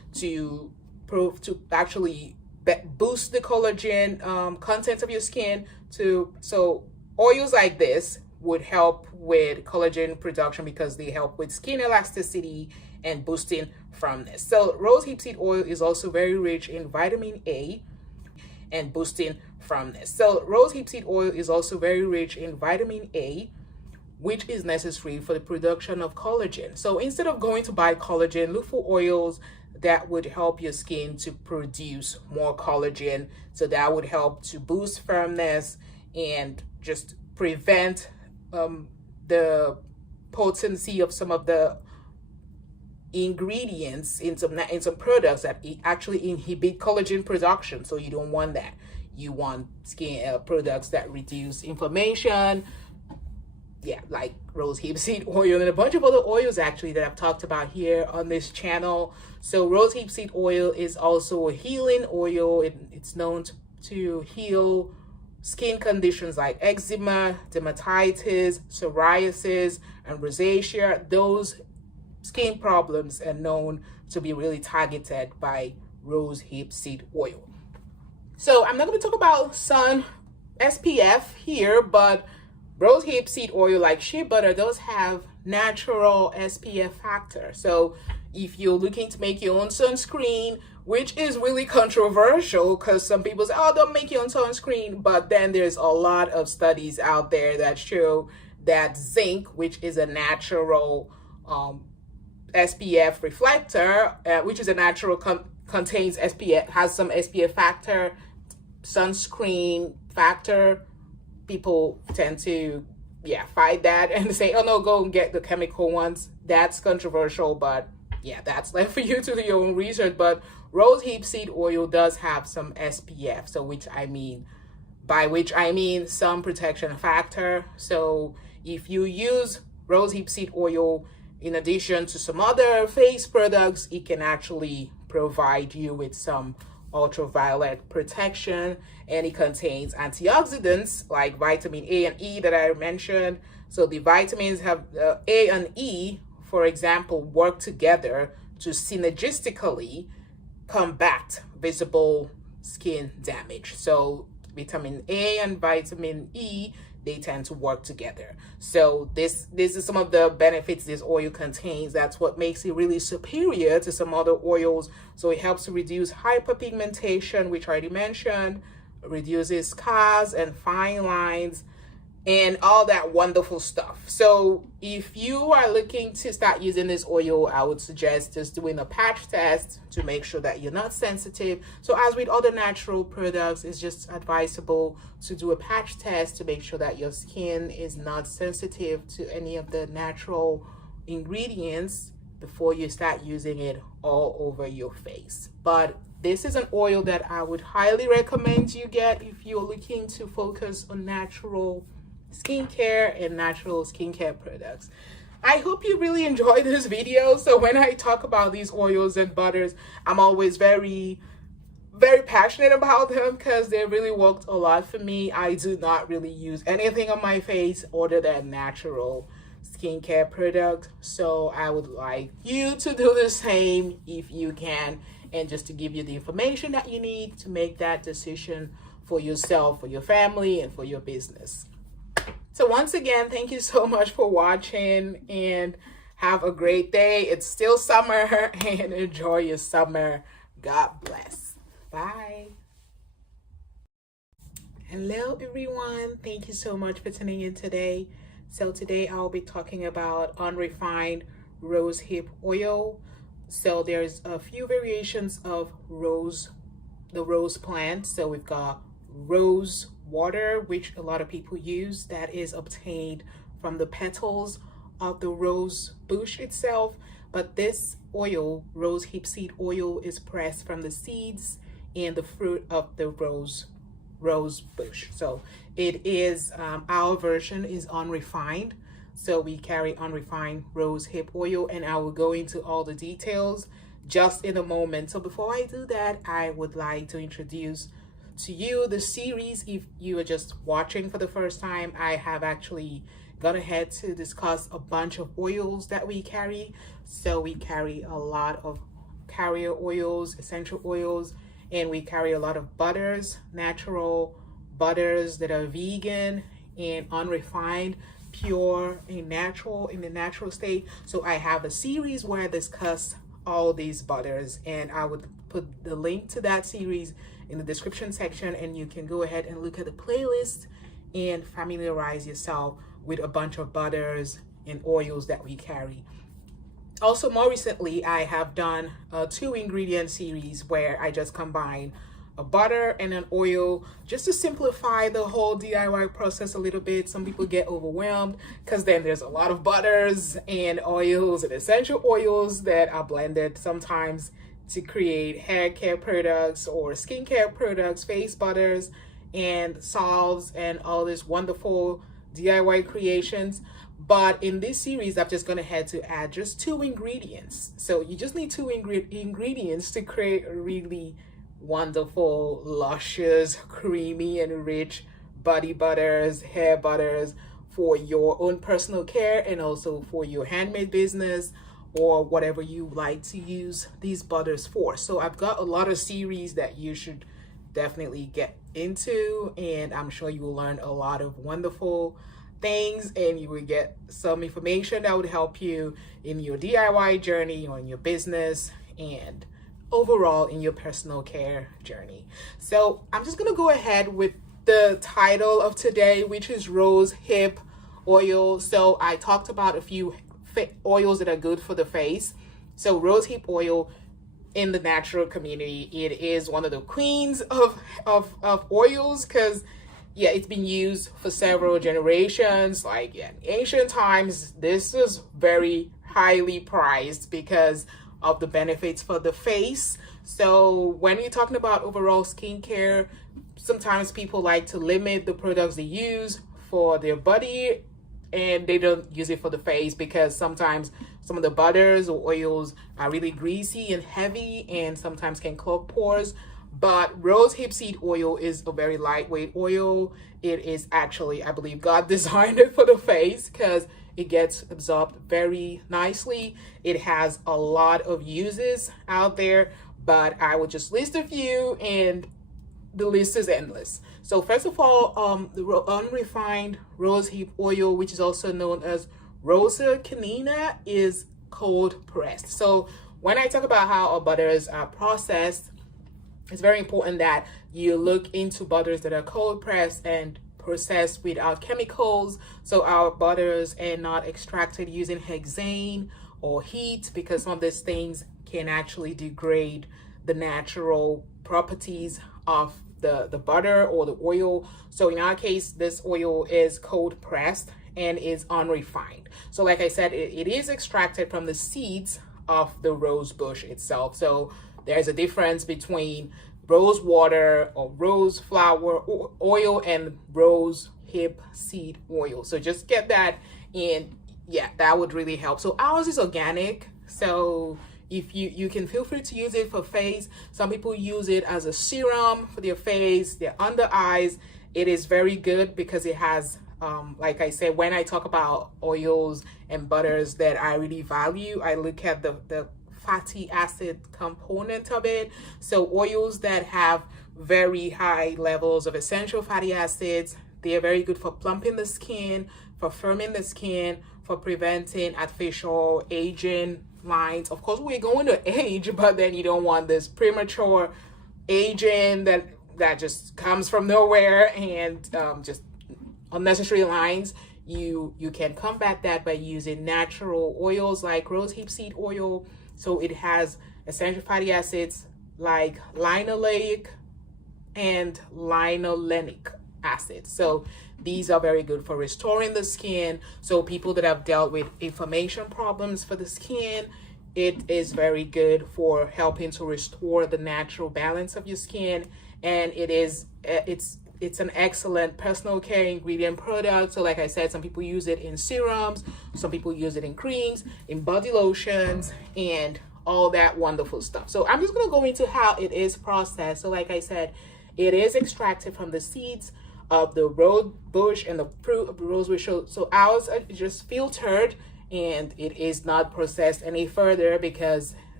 to actually boost the collagen content of your skin. So oils like this would help with collagen production because they help with skin elasticity and boosting firmness. So rosehip seed oil is also very rich in vitamin A and boosting firmness. So rosehip seed oil is also very rich in vitamin A, which is necessary for the production of collagen. So instead of going to buy collagen, look for oils that would help your skin to produce more collagen. So that would help to boost firmness and just prevent the potency of some of the ingredients in some products that actually inhibit collagen production. So you don't want that. You want skin products that reduce inflammation, like rosehip seed oil and a bunch of other oils actually that I've talked about here on this channel. So rosehip seed oil is also a healing oil. It's known to heal skin conditions like eczema, dermatitis, psoriasis, and rosacea. Those skin problems are known to be really targeted by rosehip seed oil. So I'm not going to talk about sun SPF here, but rosehip seed oil, like shea butter, does have natural SPF factor. So if you're looking to make your own sunscreen, which is really controversial because some people say, oh, don't make your own sunscreen. But then there's a lot of studies out there that show that zinc, which is a natural SPF reflector, which is a natural contains SPF, has some SPF factor, sunscreen factor. People tend to fight that and say, oh no, go and get the chemical ones. That's controversial, but that's left for you to do your own research. But rosehip seed oil does have some SPF, so by which I mean some protection factor. So if you use rosehip seed oil in addition to some other face products, it can actually provide you with some ultraviolet protection, and it contains antioxidants like vitamin A and E that I mentioned. So the vitamins have A and E, for example, work together to synergistically combat visible skin damage. So vitamin A and vitamin E, they tend to work together. So this is some of the benefits this oil contains. That's what makes it really superior to some other oils. So it helps to reduce hyperpigmentation, which I already mentioned, reduces scars and fine lines, and all that wonderful stuff. So if you are looking to start using this oil, I would suggest just doing a patch test to make sure that you're not sensitive. So as with other natural products, it's just advisable to do a patch test to make sure that your skin is not sensitive to any of the natural ingredients before you start using it all over your face. But this is an oil that I would highly recommend you get if you're looking to focus on natural skincare and natural skincare products. I hope you really enjoyed this video. So when I talk about these oils and butters, I'm always very passionate about them because they really worked a lot for me. I do not really use anything on my face other than natural skincare product. So I would like you to do the same if you can, and just to give you the information that you need to make that decision for yourself, for your family, and for your business. So once again, thank you so much for watching, and have a great day. It's still summer, and enjoy your summer. God bless. Bye. Hello everyone, thank you so much for tuning in today. So today I'll be talking about unrefined rosehip oil. So there's a few variations of the rose plant. So we've got rose water, which a lot of people use, that is obtained from the petals of the rose bush itself. But this oil, rosehip seed oil, is pressed from the seeds and the fruit of the rose bush. So it is our version is unrefined. So we carry unrefined rosehip oil, and I will go into all the details just in a moment. So before I do that, I would like to introduce to you the series. If you are just watching for the first time, I have actually gone ahead to discuss a bunch of oils that we carry. So we carry a lot of carrier oils, essential oils, and we carry a lot of butters, natural butters that are vegan and unrefined, pure and natural in the natural state. So I have a series where I discuss all these butters, and I would put the link to that series in the description section, and you can go ahead and look at the playlist and familiarize yourself with a bunch of butters and oils that we carry. Also, more recently, I have done a 2-ingredient series where I just combine a butter and an oil just to simplify the whole DIY process a little bit. Some people get overwhelmed because then there's a lot of butters and oils and essential oils that are blended sometimes to create hair care products or skincare products, face butters and salves and all these wonderful DIY creations. But in this series, I'm just going ahead to add just 2 ingredients. So you just need 2 ingredients to create a really wonderful, luscious, creamy, and rich body butters, hair butters for your own personal care and also for your handmade business or whatever you like to use these butters for. So I've got a lot of series that you should definitely get into, and I'm sure you will learn a lot of wonderful things, and you will get some information that would help you in your DIY journey or in your business and overall in your personal care journey. So I'm just gonna go ahead with the title of today, which is Rosehip Oil. So I talked about a few oils that are good for the face. So Rosehip Oil in the natural community, it is one of the queens of oils, because yeah, it's been used for several generations. Like in ancient times, this is very highly prized because of the benefits for the face. So when you're talking about overall skincare, sometimes people like to limit the products they use for their body and they don't use it for the face because sometimes some of the butters or oils are really greasy and heavy and sometimes can clog pores. But rosehip seed oil is a very lightweight oil. It is actually, I believe God designed it for the face because it gets absorbed very nicely. It has a lot of uses out there, but I will just list a few, and the list is endless. So first of all, the unrefined rosehip oil, which is also known as Rosa canina, is cold pressed. So when I talk about how our butters are processed, it's very important that you look into butters that are cold pressed and processed without chemicals. So our butters are not extracted using hexane or heat, because some of these things can actually degrade the natural properties of the butter or the oil. So in our case, this oil is cold pressed and is unrefined. So like I said, it is extracted from the seeds of the rose bush itself. So there's a difference between rose water or rose flower oil and rose hip seed oil. So just get that in. Yeah, that would really help. So ours is organic. So if you can feel free to use it for face. Some people use it as a serum for their face, their under eyes. It is very good because it has, like I said, when I talk about oils and butters that I really value, I look at the fatty acid component of it. So oils that have very high levels of essential fatty acids, they are very good for plumping the skin, for firming the skin, for preventing artificial aging lines. Of course, we're going to age, but then you don't want this premature aging that just comes from nowhere and just unnecessary lines. You can combat that by using natural oils like rosehip seed oil. So it has essential fatty acids like linoleic and linolenic acid. So these are very good for restoring the skin. So people that have dealt with inflammation problems for the skin, it is very good for helping to restore the natural balance of your skin. And it's an excellent personal care ingredient product. So like I said, some people use it in serums, some people use it in creams, in body lotions, and all that wonderful stuff. So I'm just going to go into how it is processed. So like I said, it is extracted from the seeds of the rose bush and the fruit of the rose bush. So ours are just filtered, and it is not processed any further because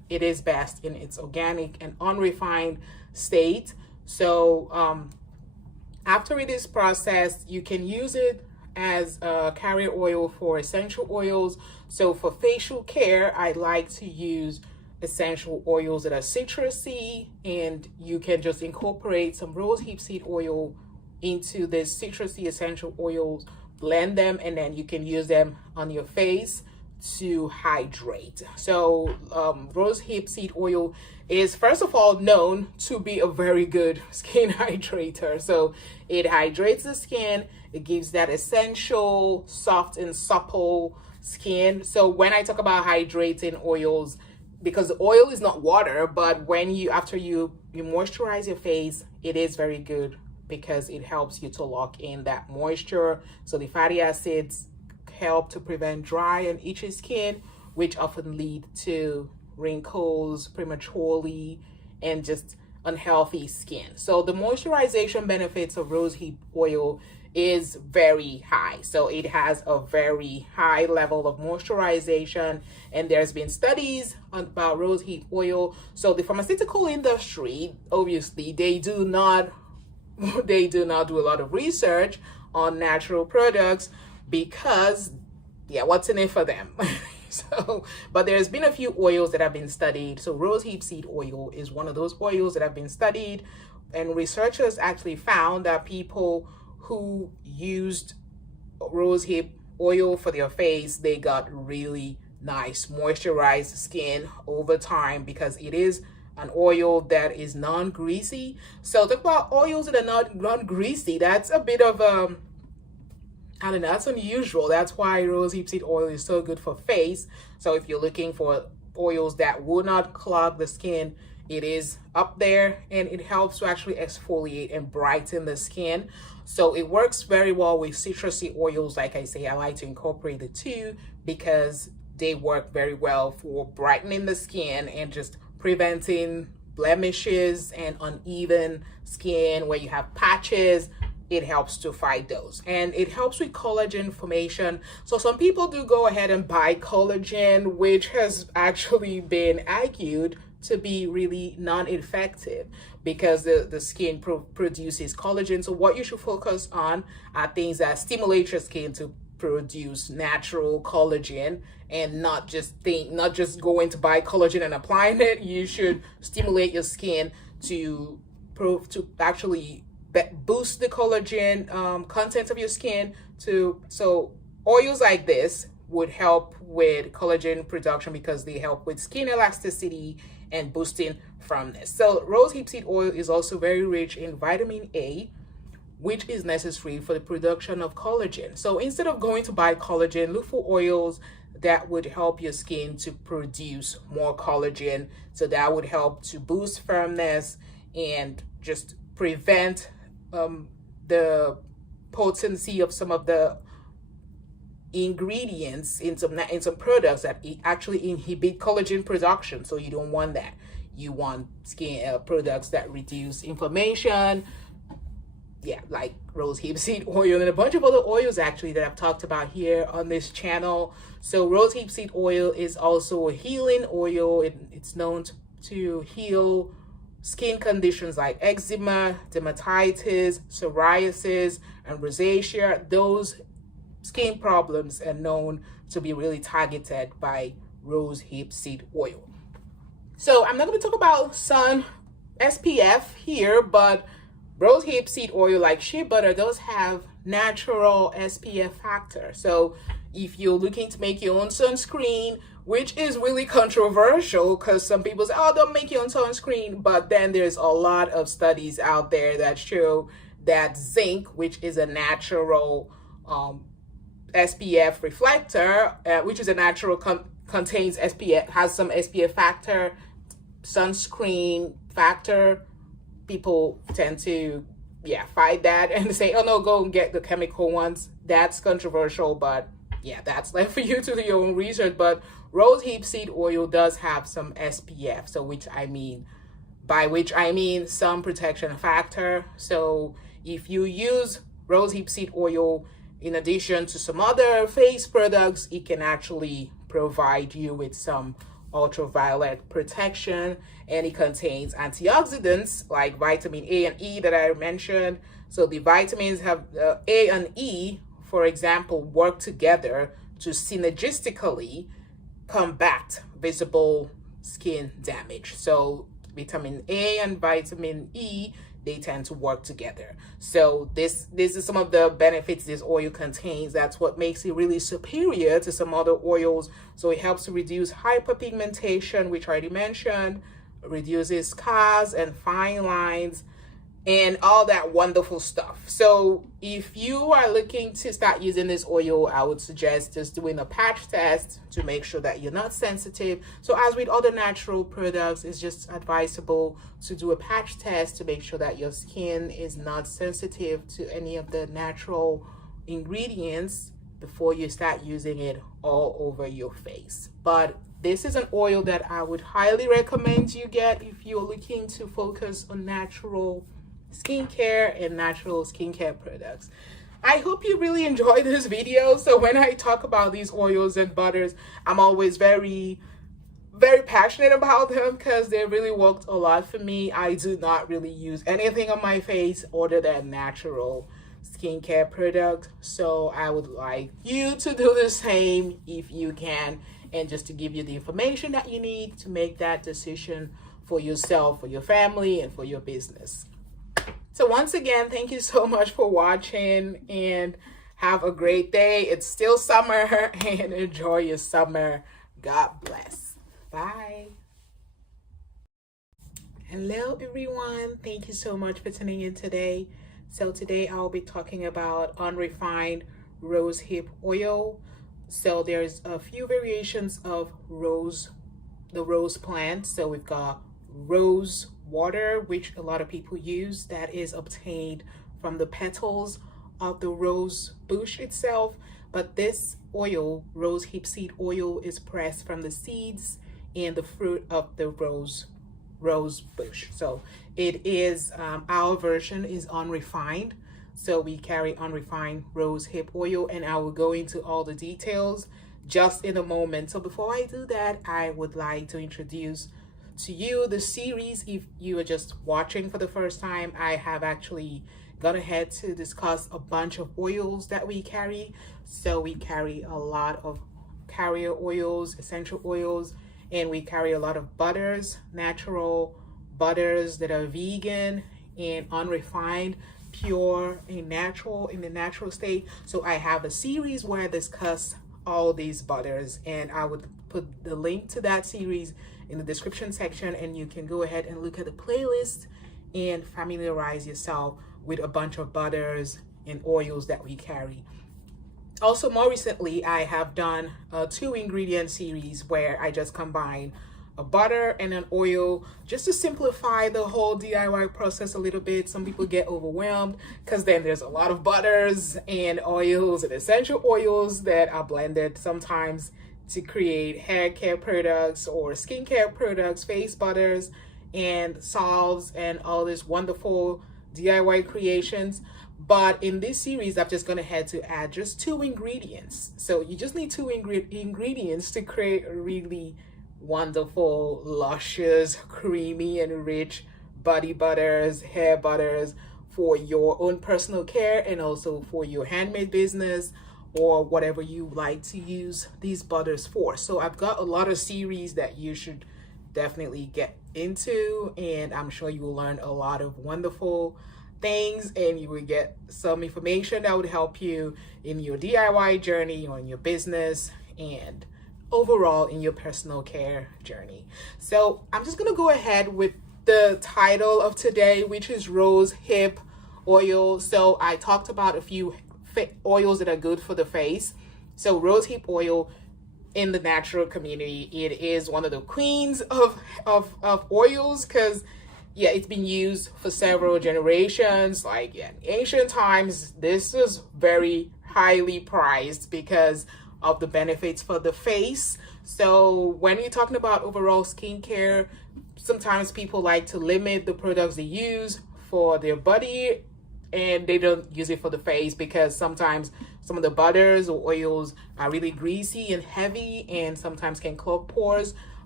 it is best in its organic and unrefined state. So after it is processed, you can use it as a carrier oil for essential oils. So for facial care, I like to use essential oils that are citrusy, and you can just incorporate some rosehip seed oil into this citrusy essential oils, blend them, and then you can use them on your face to hydrate. So rosehip seed oil is first of all known to be a very good skin hydrator. So it hydrates the skin, it gives that essential soft and supple skin. So when I talk about hydrating oils, because oil is not water, but when you after you moisturize your face, it is very good because it helps you to lock in that moisture. So the fatty acids help to prevent dry and itchy skin, which often lead to wrinkles prematurely and just unhealthy skin. So the moisturization benefits of rosehip oil is very high. So it has a very high level of moisturization, and there's been studies about rosehip oil. So the pharmaceutical industry, obviously, they do not do a lot of research on natural products because, yeah, what's in it for them? So, but there's been a few oils that have been studied. So rosehip seed oil is one of those oils that have been studied, and researchers actually found that people who used rosehip oil for their face, they got really nice moisturized skin over time because it is an oil that is non-greasy. So talk about oils that are not non-greasy. That's a bit of I don't know, that's unusual. That's why rosehip seed oil is so good for face. So if you're looking for oils that will not clog the skin, it is up there, and it helps to actually exfoliate and brighten the skin. So it works very well with citrusy oils. Like I say, I like to incorporate the two because they work very well for brightening the skin and just preventing blemishes and uneven skin where you have patches. It helps to fight those, and it helps with collagen formation. So some people do go ahead and buy collagen, which has actually been argued to be really non-effective because the skin produces collagen. So what you should focus on are things that stimulate your skin to produce natural collagen, and not just going to buy collagen and applying it. You should stimulate your skin to actually boost the collagen content of your skin. So oils like this would help with collagen production because they help with skin elasticity and boosting firmness. So rosehip seed oil is also very rich in vitamin A, which is necessary for the production of collagen. So instead of going to buy collagen, look for oils that would help your skin to produce more collagen. So that would help to boost firmness and just prevent the potency of some of the ingredients in some products that actually inhibit collagen production. So you don't want that. You want skin products that reduce inflammation, yeah, like rosehip seed oil and a bunch of other oils actually that I've talked about here on this channel. So rosehip seed oil is also a healing oil. It's known to heal skin conditions like eczema, dermatitis, psoriasis, and rosacea. Those skin problems are known to be really targeted by rosehip seed oil. So I'm not going to talk about sun SPF here, but rosehip seed oil, like shea butter, does have natural SPF factor. So if you're looking to make your own sunscreen, which is really controversial because some people say, oh, don't make your own sunscreen. But then there's a lot of studies out there that show that zinc, which is a natural SPF reflector, which is a natural contains SPF, has some SPF factor, sunscreen factor. People tend to fight that and say, oh no, go and get the chemical ones. That's controversial, but yeah, that's left for you to do your own research. But rosehip seed oil does have some SPF, so by which I mean some protection factor. So if you use rosehip seed oil in addition to some other face products, it can actually provide you with some ultraviolet protection, and it contains antioxidants like vitamin A and E that I mentioned. So the vitamins have A and E, for example, work together to synergistically combat visible skin damage. So vitamin A and vitamin E, they tend to work together. So this is some of the benefits this oil contains. That's what makes it really superior to some other oils. So it helps to reduce hyperpigmentation, which I already mentioned, reduces scars and fine lines, and all that wonderful stuff. So if you are looking to start using this oil, I would suggest just doing a patch test to make sure that you're not sensitive. So as with other natural products, it's just advisable to do a patch test to make sure that your skin is not sensitive to any of the natural ingredients before you start using it all over your face. But this is an oil that I would highly recommend you get if you're looking to focus on natural skincare and natural skincare products. I hope you really enjoyed this video. So when I talk about these oils and butters, I'm always very passionate about them because they really worked a lot for me. I do not really use anything on my face other than natural skincare product. So I would like you to do the same if you can, and just to give you the information that you need to make that decision for yourself, for your family, and for your business. So once again, thank you so much for watching, and have a great day. It's still summer, and enjoy your summer. God bless. Bye. Hello everyone. Thank you so much for tuning in today. So today I'll be talking about unrefined rosehip oil. So there's a few variations of the rose plant. So we've got rose water, which a lot of people use, that is obtained from the petals of the rose bush itself. But this oil, rosehip seed oil, is pressed from the seeds and the fruit of the rose bush. So it is our version is unrefined. So we carry unrefined rosehip oil, and I will go into all the details just in a moment. So before I do that, I would like to introduce to you the series. If you are just watching for the first time, I have actually gone ahead to discuss a bunch of oils that we carry. So we carry a lot of carrier oils, essential oils, and we carry a lot of butters, natural butters that are vegan and unrefined, pure and natural, in the natural state. So I have a series where I discuss all these butters, and I would put the link to that series in the description section, and you can go ahead and look at the playlist and familiarize yourself with a bunch of butters and oils that we carry. Also, more recently, I have done a 2-ingredient series where I just combine a butter and an oil just to simplify the whole DIY process a little bit. Some people get overwhelmed because then there's a lot of butters and oils and essential oils that are blended sometimes to create hair care products or skincare products, face butters and salves and all these wonderful DIY creations. But in this series, I'm just gonna ahead to add just 2 ingredients. So you just need 2 ingredients to create a really wonderful, luscious, creamy and rich body butters, hair butters for your own personal care, and also for your handmade business or whatever you like to use these butters for. So I've got a lot of series that you should definitely get into, and I'm sure you will learn a lot of wonderful things, and you will get some information that would help you in your DIY journey or in your business and overall in your personal care journey. So I'm just gonna go ahead with the title of today, which is rosehip oil. So I talked about a few oils that are good for the face. So rosehip oil in the natural community, it is one of the queens of oils, because yeah, it's been used for several generations. Like in ancient times, this is very highly prized because of the benefits for the face. So when you're talking about overall skincare, sometimes people like to limit the products they use for their body, and they don't use it for the face because sometimes some of the butters or oils are really greasy and heavy and sometimes can clog pores.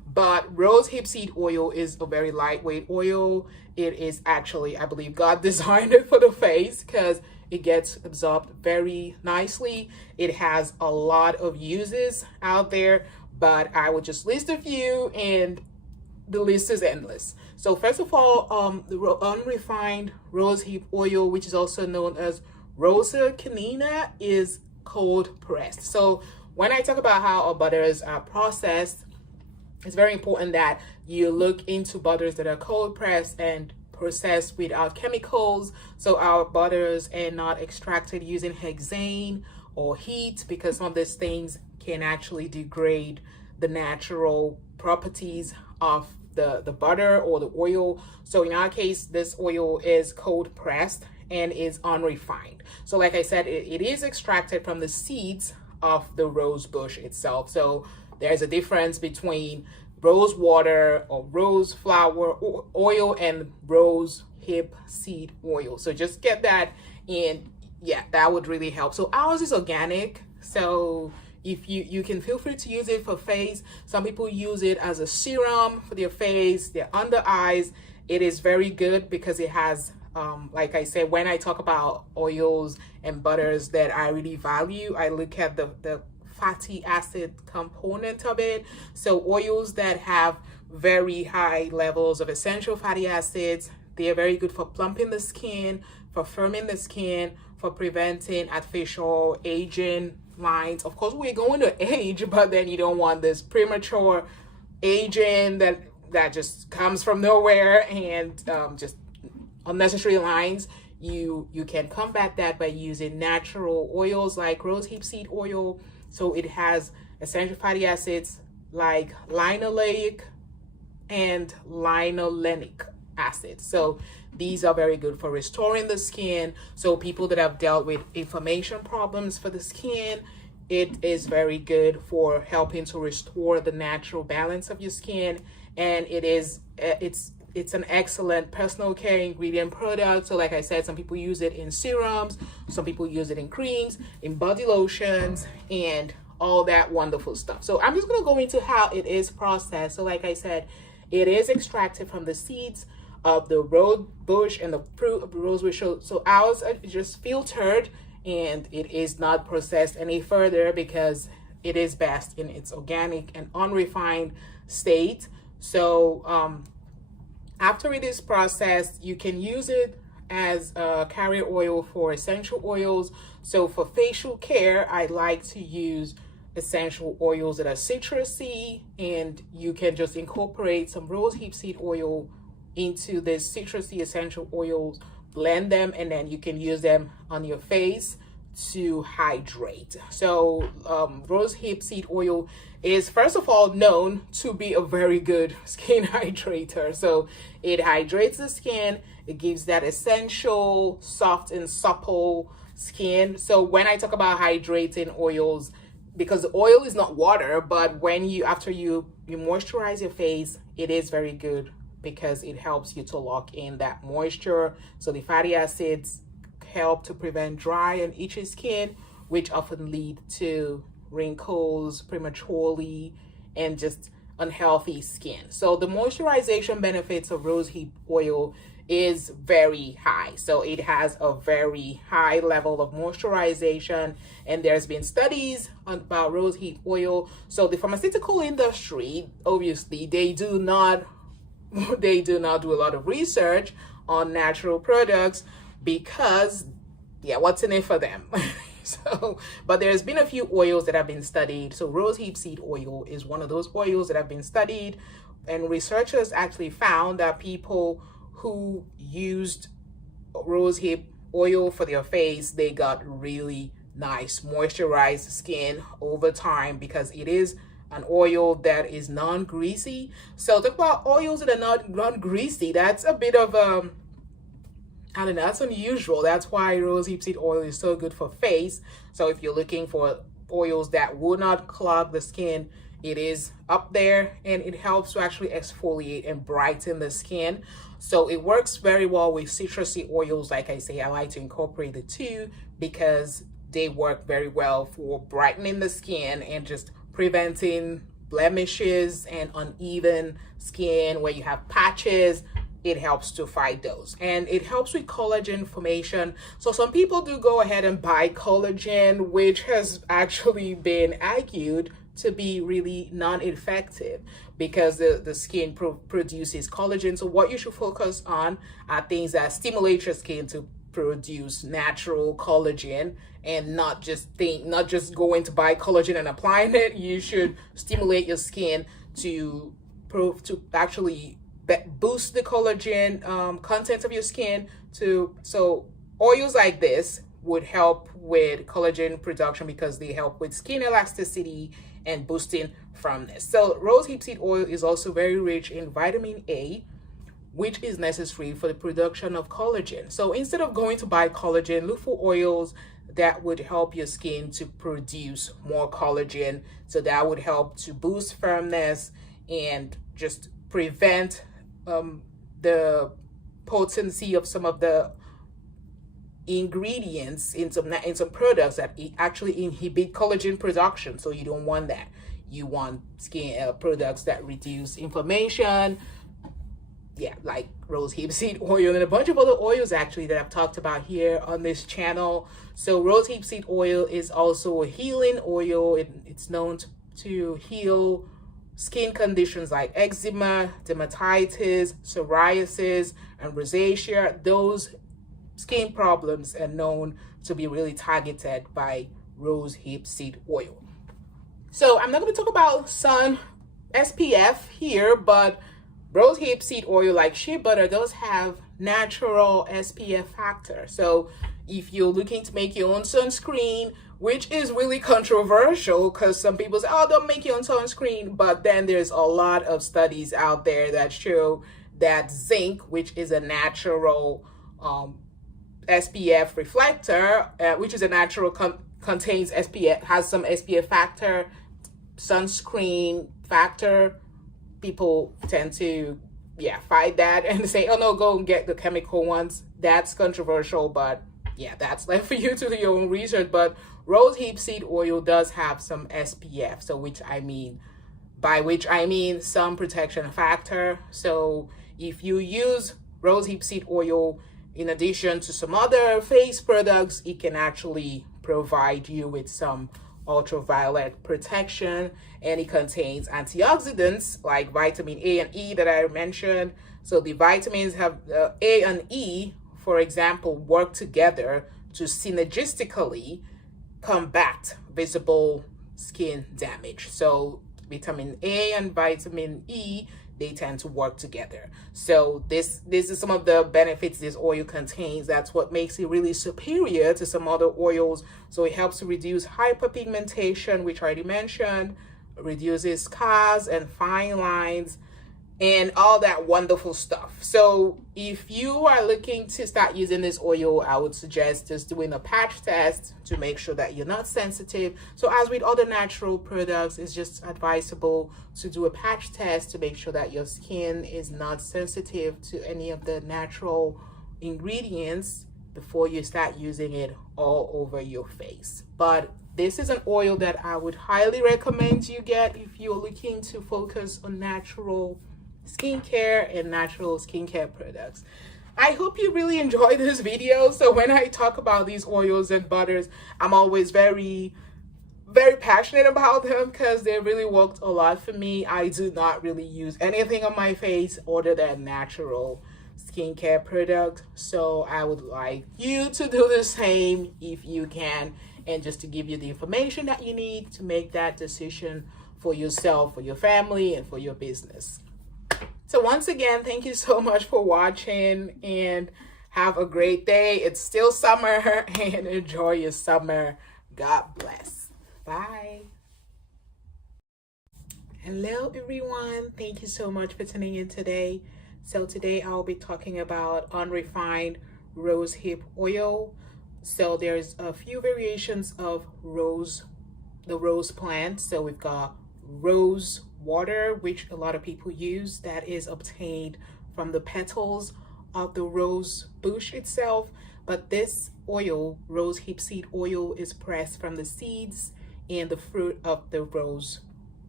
But rosehip seed oil is a very lightweight oil. It is actually, I believe God designed it for the face because it gets absorbed very nicely. It has a lot of uses out there, but I would just list a few, and the list is endless. So first of all, the unrefined rosehip oil, which is also known as Rosa canina, is cold pressed. So when I talk about how our butters are processed, it's very important that you look into butters that are cold pressed and processed without chemicals. So our butters are not extracted using hexane or heat, because some of these things can actually degrade the natural properties of the butter or the oil. So in our case, this oil is cold pressed and is unrefined. So like I said, it is extracted from the seeds of the rose bush itself. So there's a difference between rose water or rose flower oil and rose hip seed oil. So just get that in. Yeah, that would really help. So ours is organic. So if you can feel free to use it for face. Some people use it as a serum for their face, their under eyes. It is very good because it has, like I said, when I talk about oils and butters that I really value, I look at the fatty acid component of it. So oils that have very high levels of essential fatty acids, they are very good for plumping the skin, for firming the skin, for preventing artificial aging lines. Of course, we're going to age, but then you don't want this premature aging that just comes from nowhere and just unnecessary lines. You can combat that by using natural oils like rosehip seed oil. So it has essential fatty acids like linoleic and linolenic acid. So these are very good for restoring the skin. So people that have dealt with inflammation problems for the skin, it is very good for helping to restore the natural balance of your skin. And it's an excellent personal care ingredient product. So like I said, some people use it in serums, some people use it in creams, in body lotions, and all that wonderful stuff. So I'm just going to go into how it is processed. So like I said, it is extracted from the seeds of the rose bush and the fruit of the rose bush. So ours are just filtered, and it is not processed any further because it is best in its organic and unrefined state. So after it is processed, you can use it as a carrier oil for essential oils. So for facial care, I like to use essential oils that are citrusy, and you can just incorporate some rosehip seed oil into this citrusy essential oils, blend them, and then you can use them on your face to hydrate. So rosehip seed oil is first of all known to be a very good skin hydrator. So it hydrates the skin, it gives that essential soft and supple skin. So when I talk about hydrating oils, because the oil is not water, but when after you moisturize your face, it is very good because it helps you to lock in that moisture. So the fatty acids help to prevent dry and itchy skin, which often lead to wrinkles prematurely and just unhealthy skin. So the moisturization benefits of rosehip oil is very high. So it has a very high level of moisturization, and there's been studies about rosehip oil. So the pharmaceutical industry, obviously, they do not do a lot of research on natural products because, yeah, what's in it for them? So, but there's been a few oils that have been studied. So rosehip seed oil is one of those oils that have been studied, and researchers actually found that people who used rosehip oil for their face, they got really nice moisturized skin over time because it is an oil that is non-greasy. So talk about oils that are not non-greasy. That's a bit of I don't know, that's unusual. That's why rosehip seed oil is so good for face. So if you're looking for oils that will not clog the skin, it is up there, and it helps to actually exfoliate and brighten the skin. So it works very well with citrusy oils. Like I say, I like to incorporate the two because they work very well for brightening the skin and just preventing blemishes and uneven skin, where you have patches. It helps to fight those, and it helps with collagen formation. So some people do go ahead and buy collagen, which has actually been argued to be really non-effective because the skin produces collagen. So what you should focus on are things that stimulate your skin to produce natural collagen, and not just going to buy collagen and applying it. You should stimulate your skin to actually boost the collagen content of your skin. So oils like this would help with collagen production because they help with skin elasticity and boosting firmness. So rosehip seed oil is also very rich in vitamin A, which is necessary for the production of collagen. So instead of going to buy collagen, look for oils that would help your skin to produce more collagen. So that would help to boost firmness and just prevent the potency of some of the ingredients in some products that actually inhibit collagen production. So you don't want that. You want skin products that reduce inflammation, like rosehip seed oil and a bunch of other oils actually that I've talked about here on this channel. So rosehip seed oil is also a healing oil. It's known to heal skin conditions like eczema, dermatitis, psoriasis, and rosacea. Those skin problems are known to be really targeted by rosehip seed oil. So I'm not going to talk about sun SPF here, but rosehip seed oil, like shea butter, does have natural SPF factor. So if you're looking to make your own sunscreen, which is really controversial because some people say, oh, don't make your own sunscreen. But then there's a lot of studies out there that show that zinc, which is a natural SPF reflector, which is a natural contains SPF, has some SPF factor, sunscreen factor. People tend to fight that and say, oh no, go and get the chemical ones. That's controversial, but that's left for you to do your own research. But rosehip seed oil does have some SPF, so by which I mean some protection factor. So if you use rosehip seed oil in addition to some other face products, it can actually provide you with some ultraviolet protection, and it contains antioxidants like vitamin A and E that I mentioned. So the vitamins have A and E, for example, work together to synergistically combat visible skin damage. So vitamin A and vitamin E, they tend to work together. So this is some of the benefits this oil contains. That's what makes it really superior to some other oils. So it helps to reduce hyperpigmentation, which I already mentioned, reduces scars and fine lines, and all that wonderful stuff. So if you are looking to start using this oil, I would suggest just doing a patch test to make sure that you're not sensitive. So as with other natural products, it's just advisable to do a patch test to make sure that your skin is not sensitive to any of the natural ingredients before you start using it all over your face. But this is an oil that I would highly recommend you get if you're looking to focus on natural skincare and natural skincare products. I hope you really enjoyed this video. So when I talk about these oils and butters, I'm always very passionate about them because they really worked a lot for me. I do not really use anything on my face other than natural skincare product. So I would like you to do the same if you can, and just to give you the information that you need to make that decision for yourself, for your family, and for your business. So once again, thank you so much for watching, and have a great day. It's still summer, and enjoy your summer. God bless. Bye. Hello everyone. Thank you so much for tuning in today. So today I'll be talking about unrefined rosehip oil. So there's a few variations of the rose plant. So we've got rose water, which a lot of people use, that is obtained from the petals of the rose bush itself. But this oil, rosehip seed oil, is pressed from the seeds and the fruit of the rose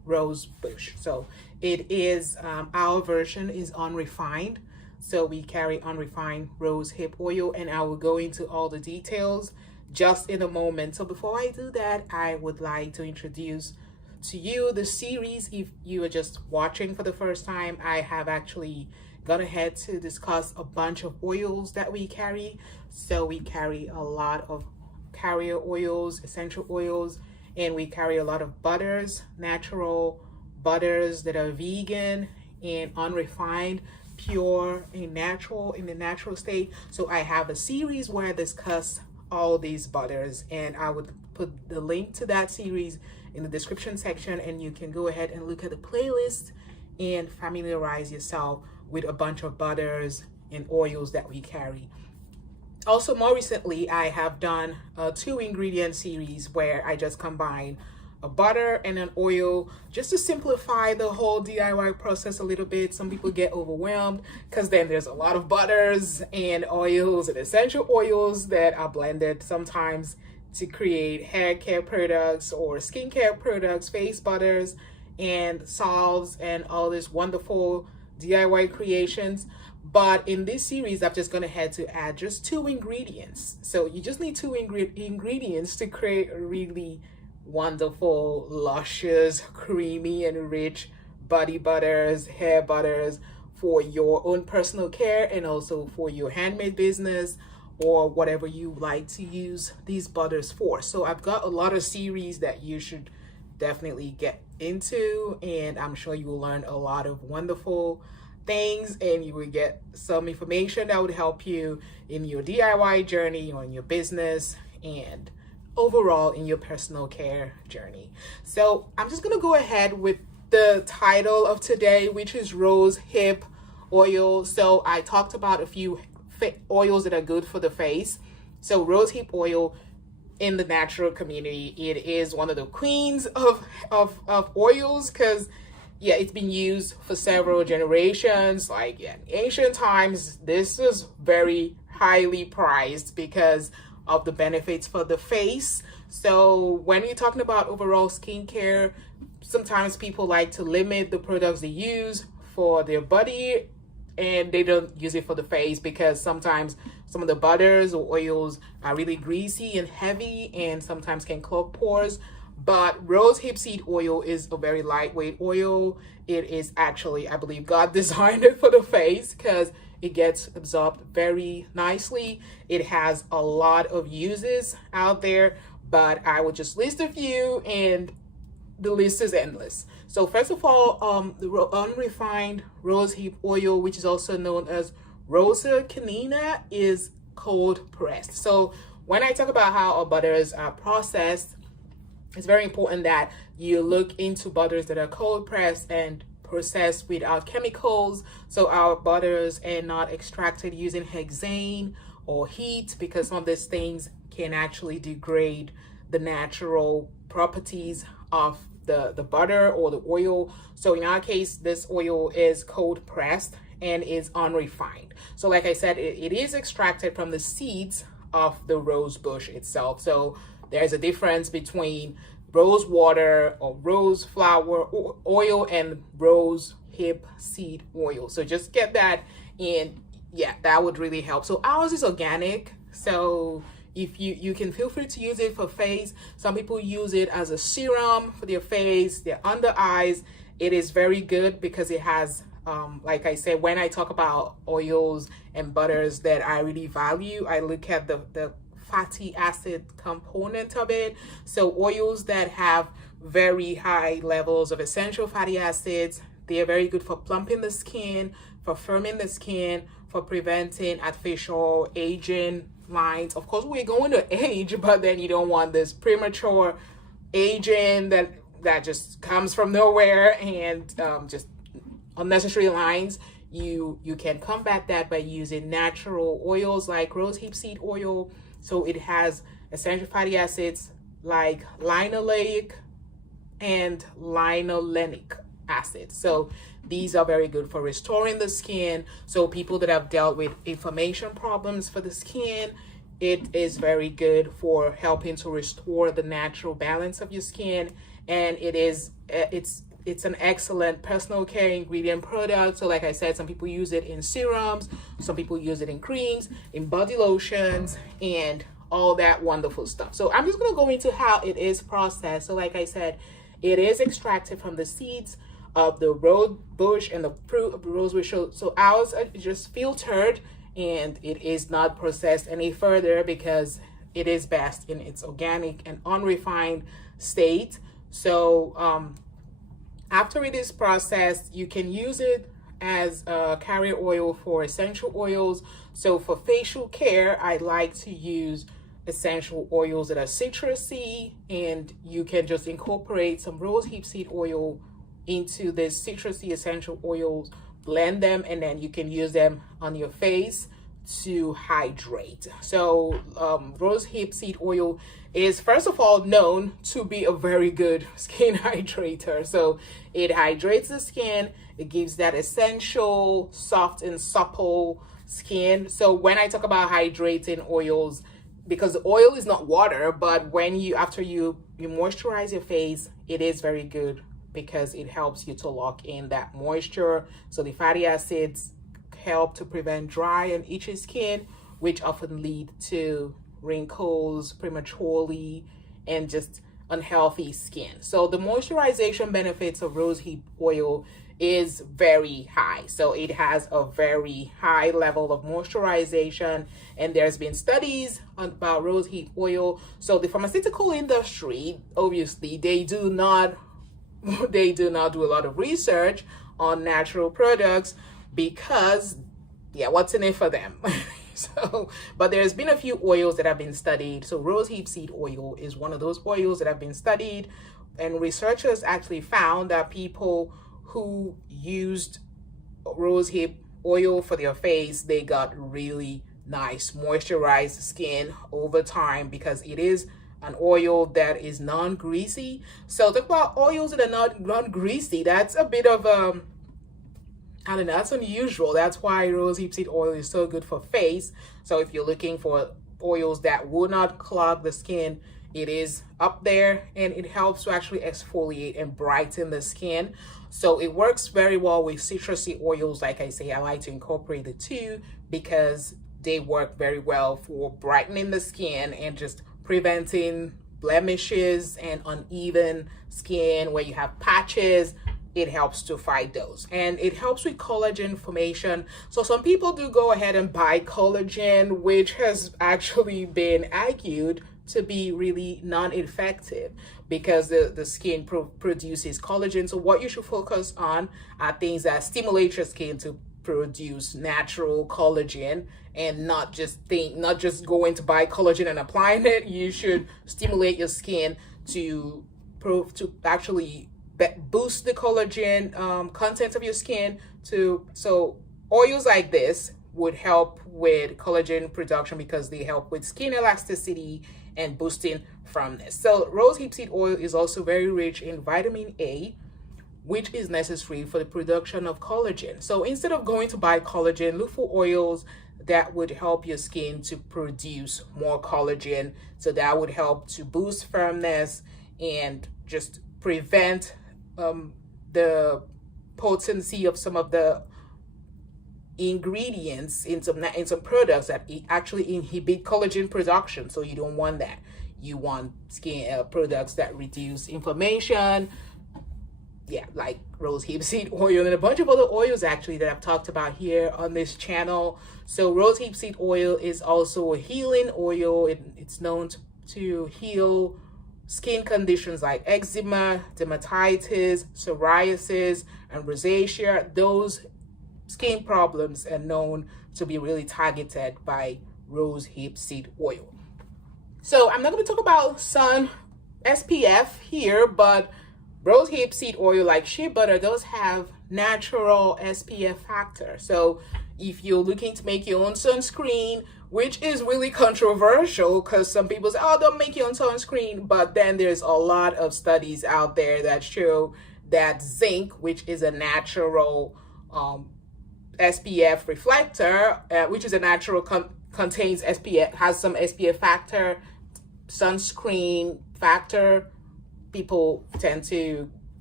rose bush. So it is, our version is unrefined. So we carry unrefined rosehip oil, and I will go into all the details just in a moment. So before I do that, I would like to introduce to you the series. If you are just watching for the first time, I have actually gone ahead to discuss a bunch of oils that we carry. So we carry a lot of carrier oils, essential oils, and we carry a lot of butters, natural butters that are vegan and unrefined, pure and natural, in the natural state. So I have a series where I discuss all these butters, and I would put the link to that series in the description section, and you can go ahead and look at the playlist and familiarize yourself with a bunch of butters and oils that we carry. Also, more recently, I have done a 2-ingredient series where I just combine a butter and an oil just to simplify the whole DIY process a little bit. Some people get overwhelmed because then there's a lot of butters and oils and essential oils that are blended sometimes to create hair care products or skincare products, face butters and salves and all these wonderful DIY creations. But in this series, I'm just gonna head to add just 2 ingredients. So you just need 2 ingredients to create a really wonderful, luscious, creamy and rich body butters, hair butters for your own personal care and also for your handmade business or whatever you like to use these butters for. So I've got a lot of series that you should definitely get into, and I'm sure you will learn a lot of wonderful things, and you will get some information that would help you in your DIY journey or in your business and overall in your personal care journey. So I'm just gonna go ahead with the title of today, which is Rosehip Oil. So I talked about a few oils that are good for the face. So rosehip oil in the natural community, it is one of the queens of oils, because yeah, it's been used for several generations. Like in ancient times, this is very highly prized because of the benefits for the face. So when you're talking about overall skincare, sometimes people like to limit the products they use for their body and they don't use it for the face because sometimes some of the butters or oils are really greasy and heavy and sometimes can clog pores. But rosehip seed oil is a very lightweight oil. It is actually, I believe God designed it for the face because it gets absorbed very nicely. It has a lot of uses out there, but I will just list a few, and the list is endless. So first of all, the unrefined rosehip oil, which is also known as Rosa canina, is cold pressed. So when I talk about how our butters are processed, it's very important that you look into butters that are cold pressed and processed without chemicals. So our butters are not extracted using hexane or heat, because some of these things can actually degrade the natural properties of the butter or the oil. So in our case, this oil is cold pressed and is unrefined. So like I said, it is extracted from the seeds of the rose bush itself. So there's a difference between rose water or rose flower oil and rose hip seed oil. So just get that in. Yeah, that would really help. So ours is organic. So if you can feel free to use it for face. Some people use it as a serum for their face, their under eyes. It is very good because it has, like I said, when I talk about oils and butters that I really value, I look at the fatty acid component of it. So oils that have very high levels of essential fatty acids, they are very good for plumping the skin, for firming the skin, for preventing artificial aging lines. Of course, we're going to age, but then you don't want this premature aging that just comes from nowhere and just unnecessary lines. You can combat that by using natural oils like rosehip seed oil. So it has essential fatty acids like linoleic and linolenic acid. So these are very good for restoring the skin. So people that have dealt with inflammation problems for the skin, it is very good for helping to restore the natural balance of your skin. And it's it's an excellent personal care ingredient product. So like I said, some people use it in serums, some people use it in creams, in body lotions, and all that wonderful stuff. So I'm just going to go into how it is processed. So like I said, it is extracted from the seeds of the rose bush and the fruit of the rose bush. So ours are just filtered, and it is not processed any further because it is best in its organic and unrefined state. So after it is processed, you can use it as a carrier oil for essential oils. So for facial care, I like to use essential oils that are citrusy, and you can just incorporate some rosehip seed oil into this citrusy essential oils, blend them, and then you can use them on your face to hydrate. So rosehip seed oil is first of all known to be a very good skin hydrator. So it hydrates the skin, it gives that essential soft and supple skin. So when I talk about hydrating oils, because oil is not water, but when you after you moisturize your face, it is very good because it helps you to lock in that moisture. So the fatty acids help to prevent dry and itchy skin, which often lead to wrinkles prematurely and just unhealthy skin. So the moisturization benefits of rosehip oil is very high. So it has a very high level of moisturization, and there's been studies about rosehip oil. So the pharmaceutical industry, obviously, they do not do a lot of research on natural products because, yeah, what's in it for them? So, but there's been a few oils that have been studied. So rosehip seed oil is one of those oils that have been studied, and researchers actually found that people who used rosehip oil for their face, they got really nice moisturized skin over time because it is an oil that is non-greasy. So talk about oils that are not non-greasy. That's a bit of I don't know, that's unusual. That's why rosehip seed oil is so good for face. So if you're looking for oils that will not clog the skin, it is up there, and it helps to actually exfoliate and brighten the skin. So it works very well with citrusy oils. Like I say, I like to incorporate the two because they work very well for brightening the skin and just preventing blemishes and uneven skin where you have patches. It helps to fight those, and it helps with collagen formation. So some people do go ahead and buy collagen, which has actually been argued to be really non-effective because the skin produces collagen. So what you should focus on are things that stimulate your skin to produce natural collagen, and not just going to buy collagen and applying it. You should stimulate your skin to actually boost the collagen content of your skin. So oils like this would help with collagen production because they help with skin elasticity and boosting firmness. So rosehip seed oil is also very rich in vitamin A, which is necessary for the production of collagen. So instead of going to buy collagen, look for oils that would help your skin to produce more collagen. So that would help to boost firmness and just prevent the potency of some of the ingredients in some products that actually inhibit collagen production. So you don't want that. You want skin products that reduce inflammation, yeah, like rosehip seed oil and a bunch of other oils actually that I've talked about here on this channel. So rosehip seed oil is also a healing oil. It's known to heal skin conditions like eczema, dermatitis, psoriasis, and rosacea. Those skin problems are known to be really targeted by rosehip seed oil. So I'm not going to talk about sun SPF here, but rosehip seed oil, like shea butter, does have natural SPF factor. So if you're looking to make your own sunscreen, which is really controversial because some people say, oh, don't make your own sunscreen. But then there's a lot of studies out there that show that zinc, which is a natural SPF reflector, which is a natural contains SPF, has some SPF factor, sunscreen factor. People tend to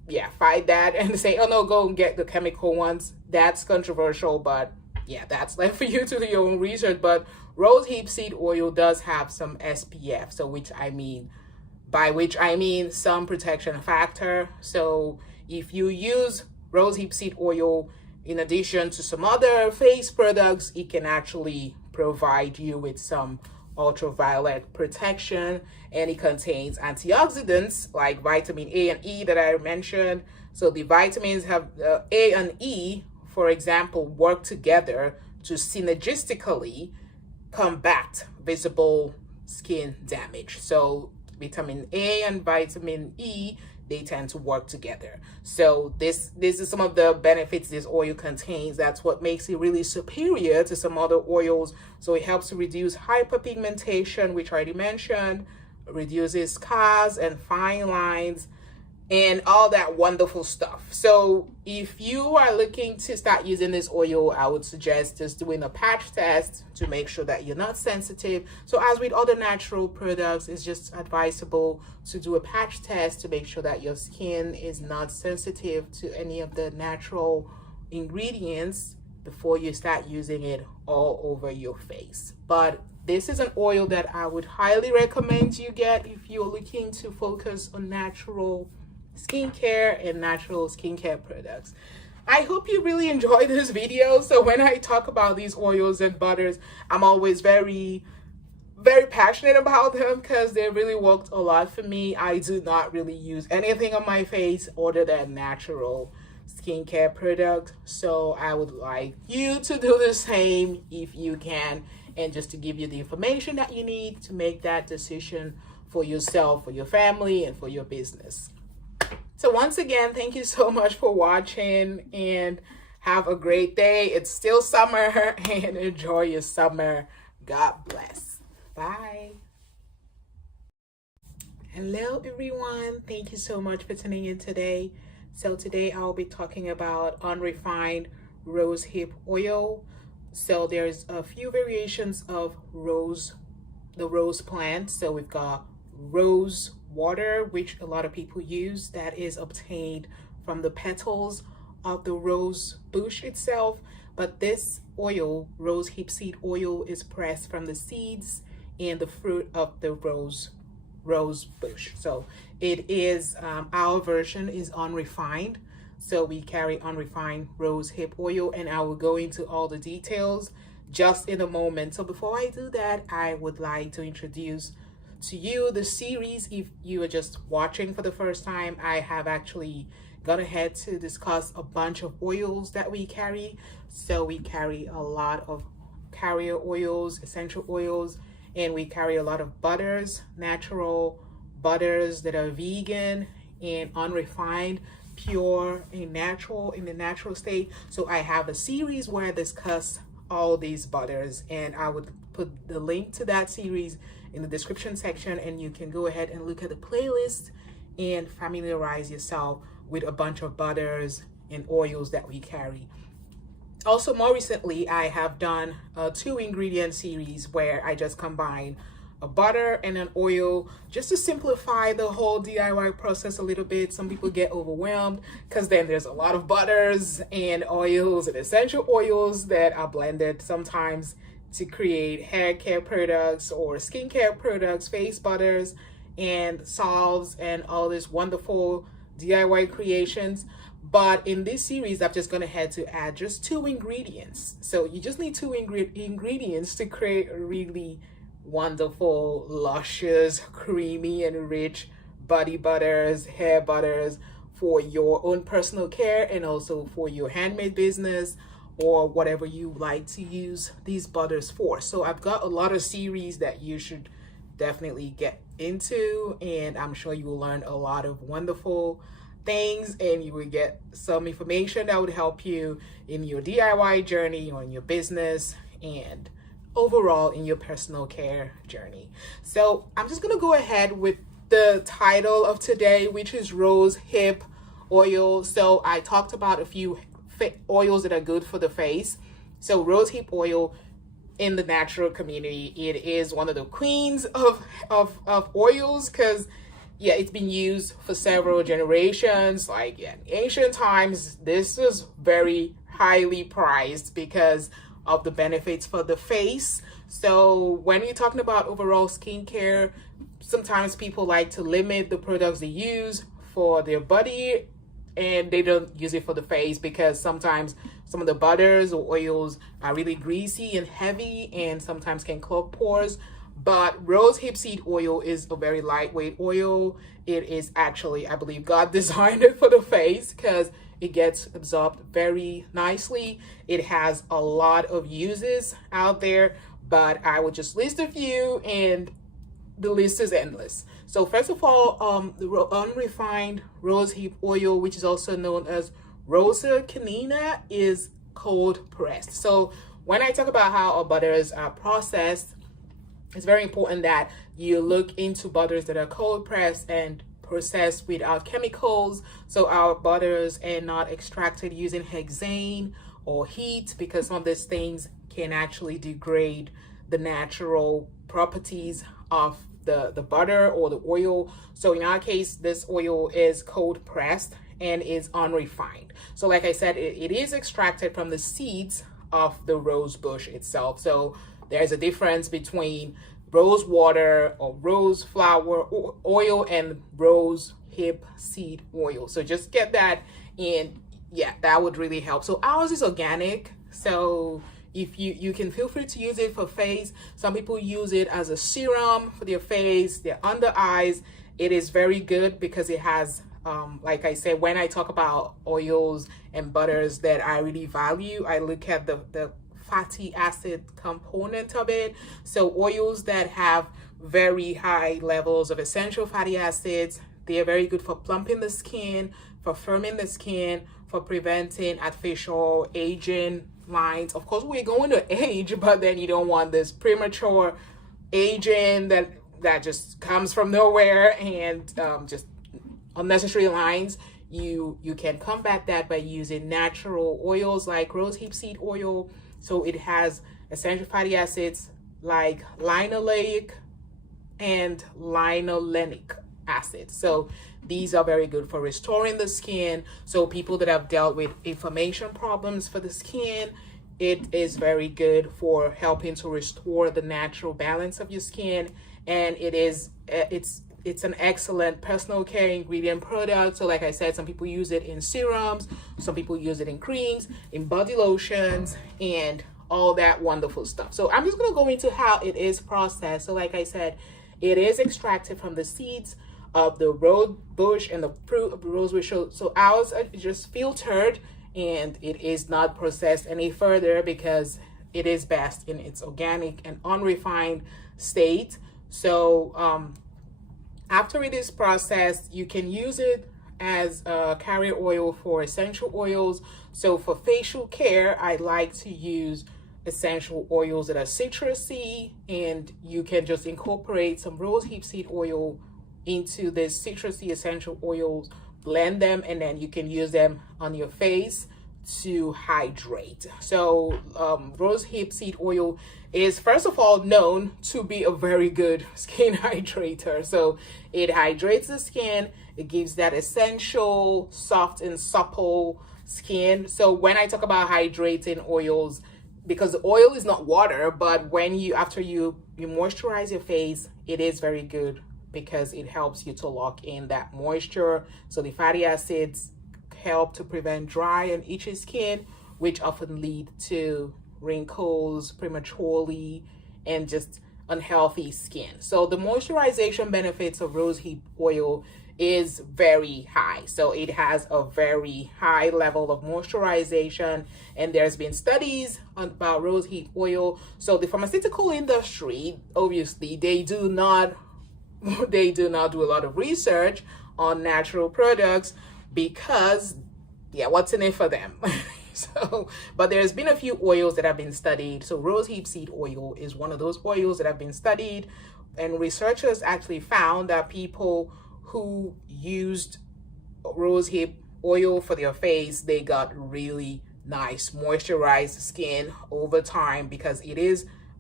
yeah, fight that and say, oh no, go and get the chemical ones. That's controversial, but yeah, that's left for you to do your own research. But rosehip seed oil does have some SPF, so by which I mean some protection factor. So if you use rosehip seed oil in addition to some other face products, it can actually provide you with some ultraviolet protection, and it contains antioxidants like vitamin A and E that I mentioned. So the vitamins have A and E, for example, work together to synergistically combat visible skin damage. So vitamin A and vitamin E, they tend to work together. So this is some of the benefits this oil contains. That's what makes it really superior to some other oils. So it helps to reduce hyperpigmentation, which I already mentioned, reduces scars and fine lines, and all that wonderful stuff. So if you are looking to start using this oil, I would suggest just doing a patch test to make sure that you're not sensitive. So as with other natural products, it's just advisable to do a patch test to make sure that your skin is not sensitive to any of the natural ingredients before you start using it all over your face. But this is an oil that I would highly recommend you get if you're looking to focus on natural skincare and natural skincare products. I hope you really enjoyed this video. So when I talk about these oils and butters, I'm always very passionate about them because they really worked a lot for me. I do not really use anything on my face other than natural skincare product. So I would like you to do the same if you can, and just to give you the information that you need to make that decision for yourself, for your family, and for your business. So once again, thank you so much for watching, and have a great day. It's still summer, and enjoy your summer. God bless. Bye. Hello everyone. Thank you so much for tuning in today. So today I'll be talking about unrefined rosehip oil. So there's a few variations of the rose plant. So we've got rose water, which a lot of people use, that is obtained from the petals of the rose bush itself. But this oil, rosehip seed oil, is pressed from the seeds and the fruit of the rose bush. So it is our version is unrefined. So we carry unrefined rosehip oil, and I will go into all the details just in a moment. So before I do that, I would like to introduce to you the series. If you are just watching for the first time, I have actually gone ahead to discuss a bunch of oils that we carry. So we carry a lot of carrier oils, essential oils, and we carry a lot of butters, natural butters that are vegan and unrefined, pure and natural, in the natural state. So I have a series where I discuss all these butters, and I would put the link to that series in the description section, and you can go ahead and look at the playlist and familiarize yourself with a bunch of butters and oils that we carry. Also, more recently, I have done a 2-ingredient series where I just combine a butter and an oil just to simplify the whole DIY process a little bit. Some people get overwhelmed because then there's a lot of butters and oils and essential oils that are blended sometimes to create hair care products or skincare products, face butters and salves and all these wonderful DIY creations. But in this series, I'm just gonna head to add just 2 ingredients. So you just need 2 ingredients to create a really wonderful, luscious, creamy and rich body butters, hair butters for your own personal care, and also for your handmade business or whatever you like to use these butters for. So I've got a lot of series that you should definitely get into, and I'm sure you will learn a lot of wonderful things, and you will get some information that would help you in your DIY journey or in your business and overall in your personal care journey. So I'm just gonna go ahead with the title of today, which is rosehip oil. So I talked about a few oils that are good for the face. So rosehip oil in the natural community, it is one of the queens of oils, because yeah, it's been used for several generations. Like, yeah, in ancient times, this is very highly prized because of the benefits for the face. So when you're talking about overall skincare, sometimes people like to limit the products they use for their body, and they don't use it for the face because sometimes some of the butters or oils are really greasy and heavy and sometimes can clog pores. But rosehip seed oil is a very lightweight oil. It is actually, I believe, God designed it for the face because it gets absorbed very nicely. It has a lot of uses out there, but I will just list a few, and the list is endless. So first of all, the unrefined rosehip oil, which is also known as Rosa canina, is cold pressed. So when I talk about how our butters are processed, it's very important that you look into butters that are cold pressed and processed without chemicals. So our butters are not extracted using hexane or heat, because some of these things can actually degrade the natural properties of the butter or the oil. So in our case, this oil is cold pressed and is unrefined. So like I said, it is extracted from the seeds of the rose bush itself. So there's a difference between rose water or rose flower oil and rose hip seed oil. So just get that in. Yeah, that would really help. So ours is organic. So if you can feel free to use it for face. Some people use it as a serum for their face, their under eyes. It is very good because it has, like I said, when I talk about oils and butters that I really value, I look at the fatty acid component of it. So oils that have very high levels of essential fatty acids, they are very good for plumping the skin, for firming the skin, for preventing artificial aging lines. Of course, we're going to age, but then you don't want this premature aging that just comes from nowhere and just unnecessary lines. You can combat that by using natural oils like rosehip seed oil. So it has essential fatty acids like linoleic and linolenic acid. So these are very good for restoring the skin. So people that have dealt with inflammation problems for the skin, it is very good for helping to restore the natural balance of your skin. And it's an excellent personal care ingredient product. So like I said, some people use it in serums, some people use it in creams, in body lotions, and all that wonderful stuff. So I'm just going to go into how it is processed. So like I said, it is extracted from the seeds of the rose bush and the fruit of the rose bush. So ours are just filtered, and it is not processed any further because it is best in its organic and unrefined state. So after it is processed, you can use it as a carrier oil for essential oils. So for facial care, I like to use essential oils that are citrusy, and you can just incorporate some rosehip seed oil into this citrusy essential oils, blend them, and then you can use them on your face to hydrate. So rosehip seed oil is first of all known to be a very good skin hydrator. So it hydrates the skin, it gives that essential soft and supple skin. So when I talk about hydrating oils, because the oil is not water, but when after you moisturize your face, it is very good because it helps you to lock in that moisture. So the fatty acids help to prevent dry and itchy skin, which often lead to wrinkles prematurely and just unhealthy skin. So the moisturization benefits of rosehip oil is very high. So it has a very high level of moisturization, and there's been studies about rosehip oil. So the pharmaceutical industry, obviously, they do not do a lot of research on natural products because, yeah, what's in it for them? So, but there's been a few oils that have been studied. So rosehip seed oil is one of those oils that have been studied, and researchers actually found that people who used rosehip oil for their face, they got really nice moisturized skin over time because it is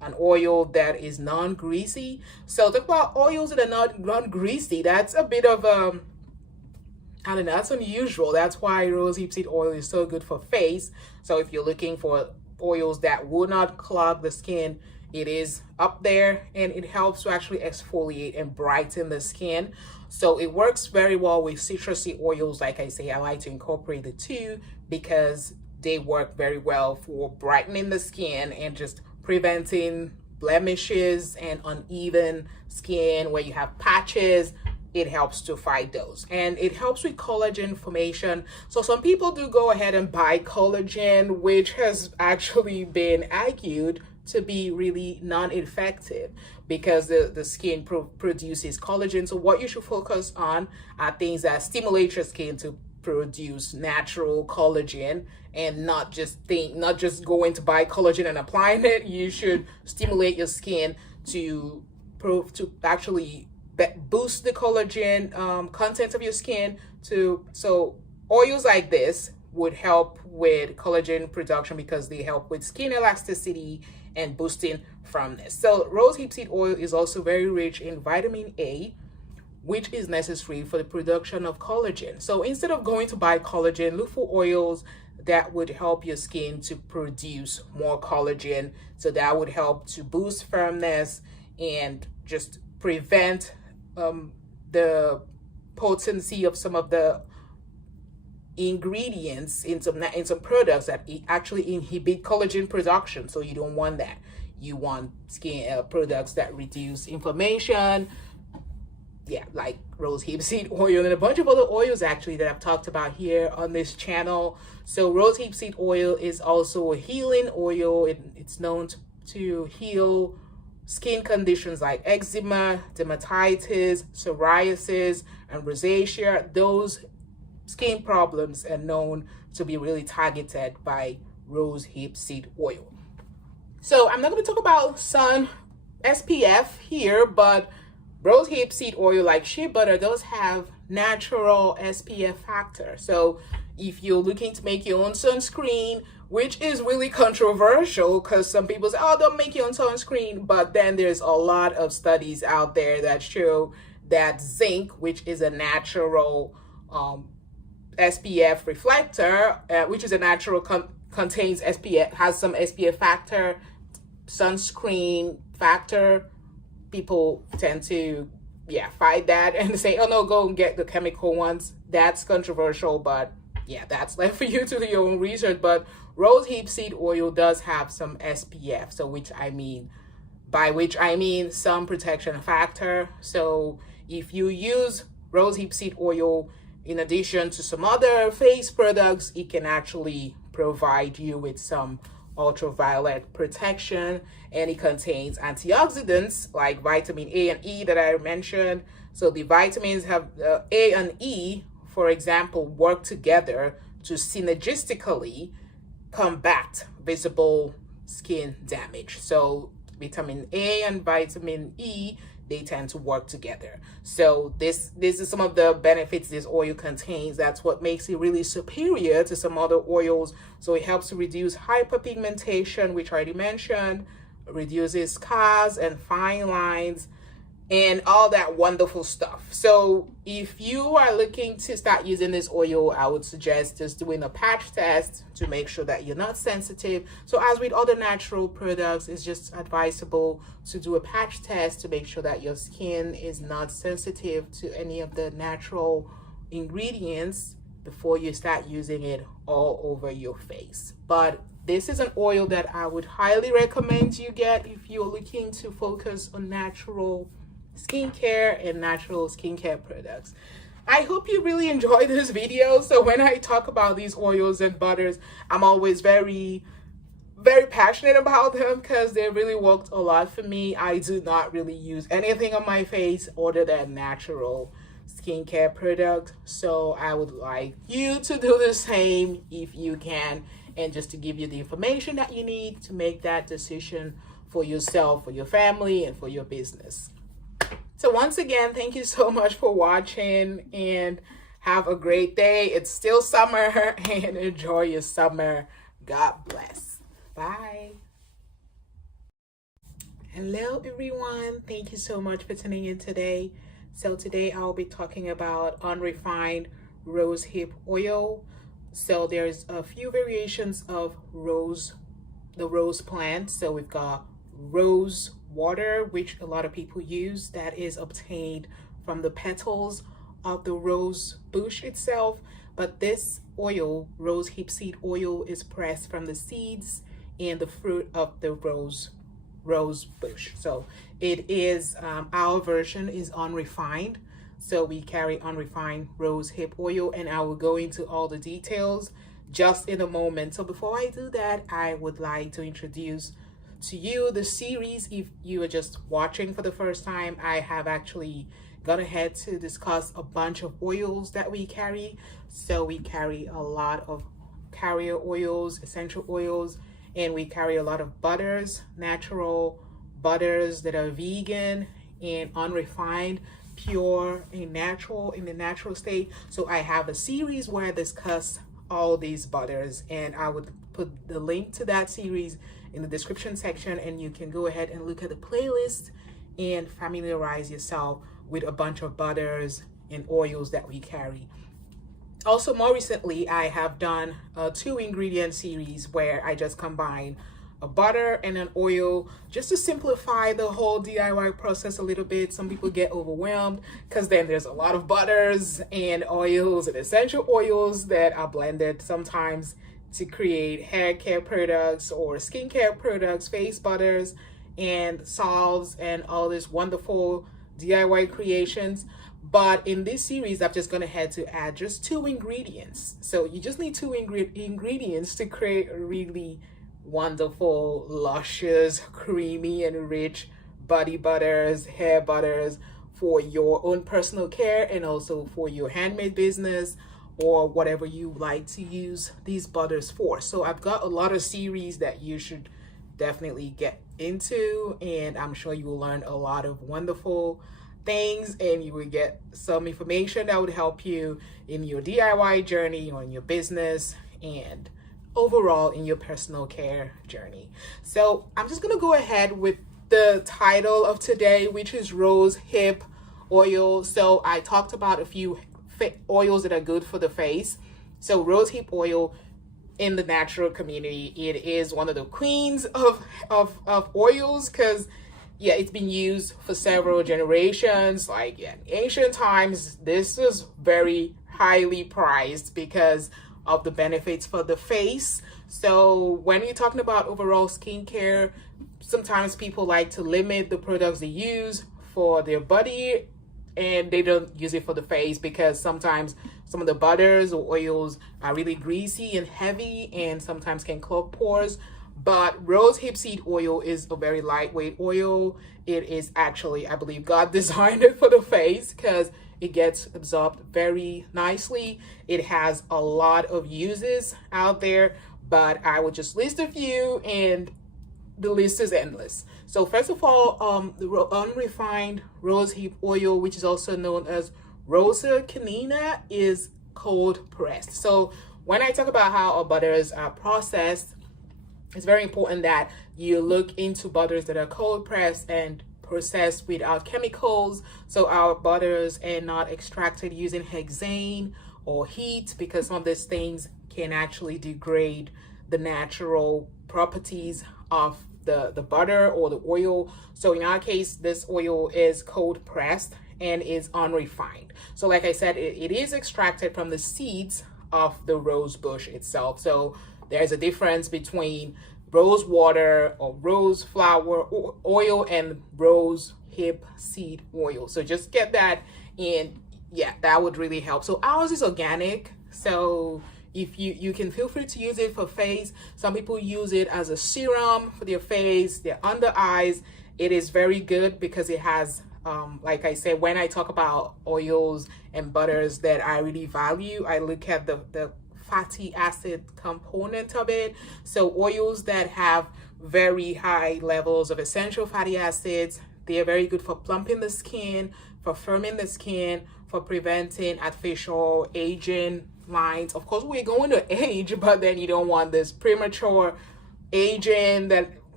an oil that is non-greasy. So talk about oils that are not non-greasy. That's a bit of I don't know, that's unusual. That's why rosehip seed oil is so good for face. So if you're looking for oils that will not clog the skin, it is up there, and it helps to actually exfoliate and brighten the skin. So it works very well with citrusy oils. Like I say, I like to incorporate the two because they work very well for brightening the skin and just preventing blemishes and uneven skin where you have patches. It helps to fight those, and it helps with collagen formation. So some people do go ahead and buy collagen, which has actually been argued to be really non-effective because the skin produces collagen. So what you should focus on are things that stimulate your skin to produce natural collagen, and not just going to buy collagen and applying it. You should stimulate your skin to actually boost the collagen content of your skin. So oils like this would help with collagen production because they help with skin elasticity and boosting firmness. So rosehip seed oil is also very rich in vitamin A, which is necessary for the production of collagen. So instead of going to buy collagen, look for oils that would help your skin to produce more collagen. So that would help to boost firmness and just prevent the potency of some of the ingredients in some products that actually inhibit collagen production. So you don't want that. You want skin products that reduce inflammation, like rosehip seed oil and a bunch of other oils actually that I've talked about here on this channel. So rosehip seed oil is also a healing oil. It's known to heal skin conditions like eczema, dermatitis, psoriasis, and rosacea. Those skin problems are known to be really targeted by rosehip seed oil. So I'm not going to talk about sun SPF here, but rosehip seed oil, like shea butter, does have natural SPF factor. So if you're looking to make your own sunscreen, which is really controversial because some people say, oh, don't make your own sunscreen. But then there's a lot of studies out there that show that zinc, which is a natural SPF reflector, which is a natural contains SPF, has some SPF factor, sunscreen factor. People tend to fight that and say, oh no, go and get the chemical ones. That's controversial, but that's left for you to do your own research. But rosehip seed oil does have some SPF, so by which I mean some protection factor. So if you use rosehip seed oil in addition to some other face products, it can actually provide you with some ultraviolet protection, and it contains antioxidants like vitamin A and E that I mentioned. So the vitamins have A and E, for example, work together to synergistically combat visible skin damage. So vitamin A and vitamin E, they tend to work together. So this is some of the benefits this oil contains. That's what makes it really superior to some other oils. So it helps to reduce hyperpigmentation, which I already mentioned, reduces scars and fine lines, and all that wonderful stuff. So if you are looking to start using this oil, I would suggest just doing a patch test to make sure that you're not sensitive. So as with other natural products, it's just advisable to do a patch test to make sure that your skin is not sensitive to any of the natural ingredients before you start using it all over your face. But this is an oil that I would highly recommend you get if you're looking to focus on natural skincare and natural skincare products. I hope you really enjoyed this video. So when I talk about these oils and butters, I'm always very passionate about them because they really worked a lot for me. I do not really use anything on my face other than natural skincare product. So I would like you to do the same if you can, and just to give you the information that you need to make that decision for yourself, for your family, and for your business. So once again, thank you so much for watching, and have a great day. It's still summer, and enjoy your summer. God bless. Bye. Hello everyone, thank you so much for tuning in today. So today I'll be talking about unrefined rosehip oil. So there's a few variations of the rose plant. So we've got rose water, which a lot of people use, that is obtained from the petals of the rose bush itself. But this oil, rosehip seed oil, is pressed from the seeds and the fruit of the rose bush. So it is our version is unrefined, so we carry unrefined rosehip oil, and I will go into all the details just in a moment. So before I do that, I would like to introduce to you the series. If you are just watching for the first time, I have actually gone ahead to discuss a bunch of oils that we carry. So we carry a lot of carrier oils, essential oils, and we carry a lot of butters, natural butters that are vegan and unrefined, pure and natural, in the natural state. So I have a series where I discuss all these butters, and I would put the link to that series in the description section, and you can go ahead and look at the playlist and familiarize yourself with a bunch of butters and oils that we carry. Also, more recently, I have done a 2-ingredient series where I just combine a butter and an oil just to simplify the whole DIY process a little bit. Some people get overwhelmed because then there's a lot of butters and oils and essential oils that are blended sometimes to create hair care products or skincare products, face butters and salves and all these wonderful DIY creations. But in this series, I'm just going ahead to add just 2 ingredients. So you just need 2 ingredients to create a really wonderful, luscious, creamy, and rich body butters, hair butters for your own personal care and also for your handmade business or whatever you like to use these butters for. So I've got a lot of series that you should definitely get into, and I'm sure you will learn a lot of wonderful things, and you will get some information that would help you in your DIY journey or in your business and overall in your personal care journey. So I'm just gonna go ahead with the title of today, which is rosehip oil. So I talked about a few oils that are good for the face. So rosehip oil in the natural community, it is one of the queens of oils, because yeah, it's been used for several generations. Like in ancient times, this is very highly prized because of the benefits for the face. So when you're talking about overall skincare, sometimes people like to limit the products they use for their body and they don't use it for the face because sometimes some of the butters or oils are really greasy and heavy and sometimes can clog pores. But rosehip seed oil is a very lightweight oil. It is actually, I believe God designed it for the face because it gets absorbed very nicely. It has a lot of uses out there, but I will just list a few, and the list is endless. So first of all, the unrefined rosehip oil, which is also known as Rosa canina, is cold pressed. So when I talk about how our butters are processed, it's very important that you look into butters that are cold pressed and processed without chemicals. So our butters are not extracted using hexane or heat, because some of these things can actually degrade the natural properties of the butter or the oil. So in our case, this oil is cold pressed and is unrefined. So like I said, it is extracted from the seeds of the rose bush itself. So there's a difference between rose water or rose flower oil and rose hip seed oil. So just get that in. Yeah, that would really help. So ours is organic. So if you can feel free to use it for face. Some people use it as a serum for their face, their under eyes. It is very good because it has, like I said, when I talk about oils and butters that I really value, I look at the fatty acid component of it. So oils that have very high levels of essential fatty acids, they are very good for plumping the skin, for firming the skin, for preventing artificial aging lines. Of course, we're going to age, but then you don't want this premature aging that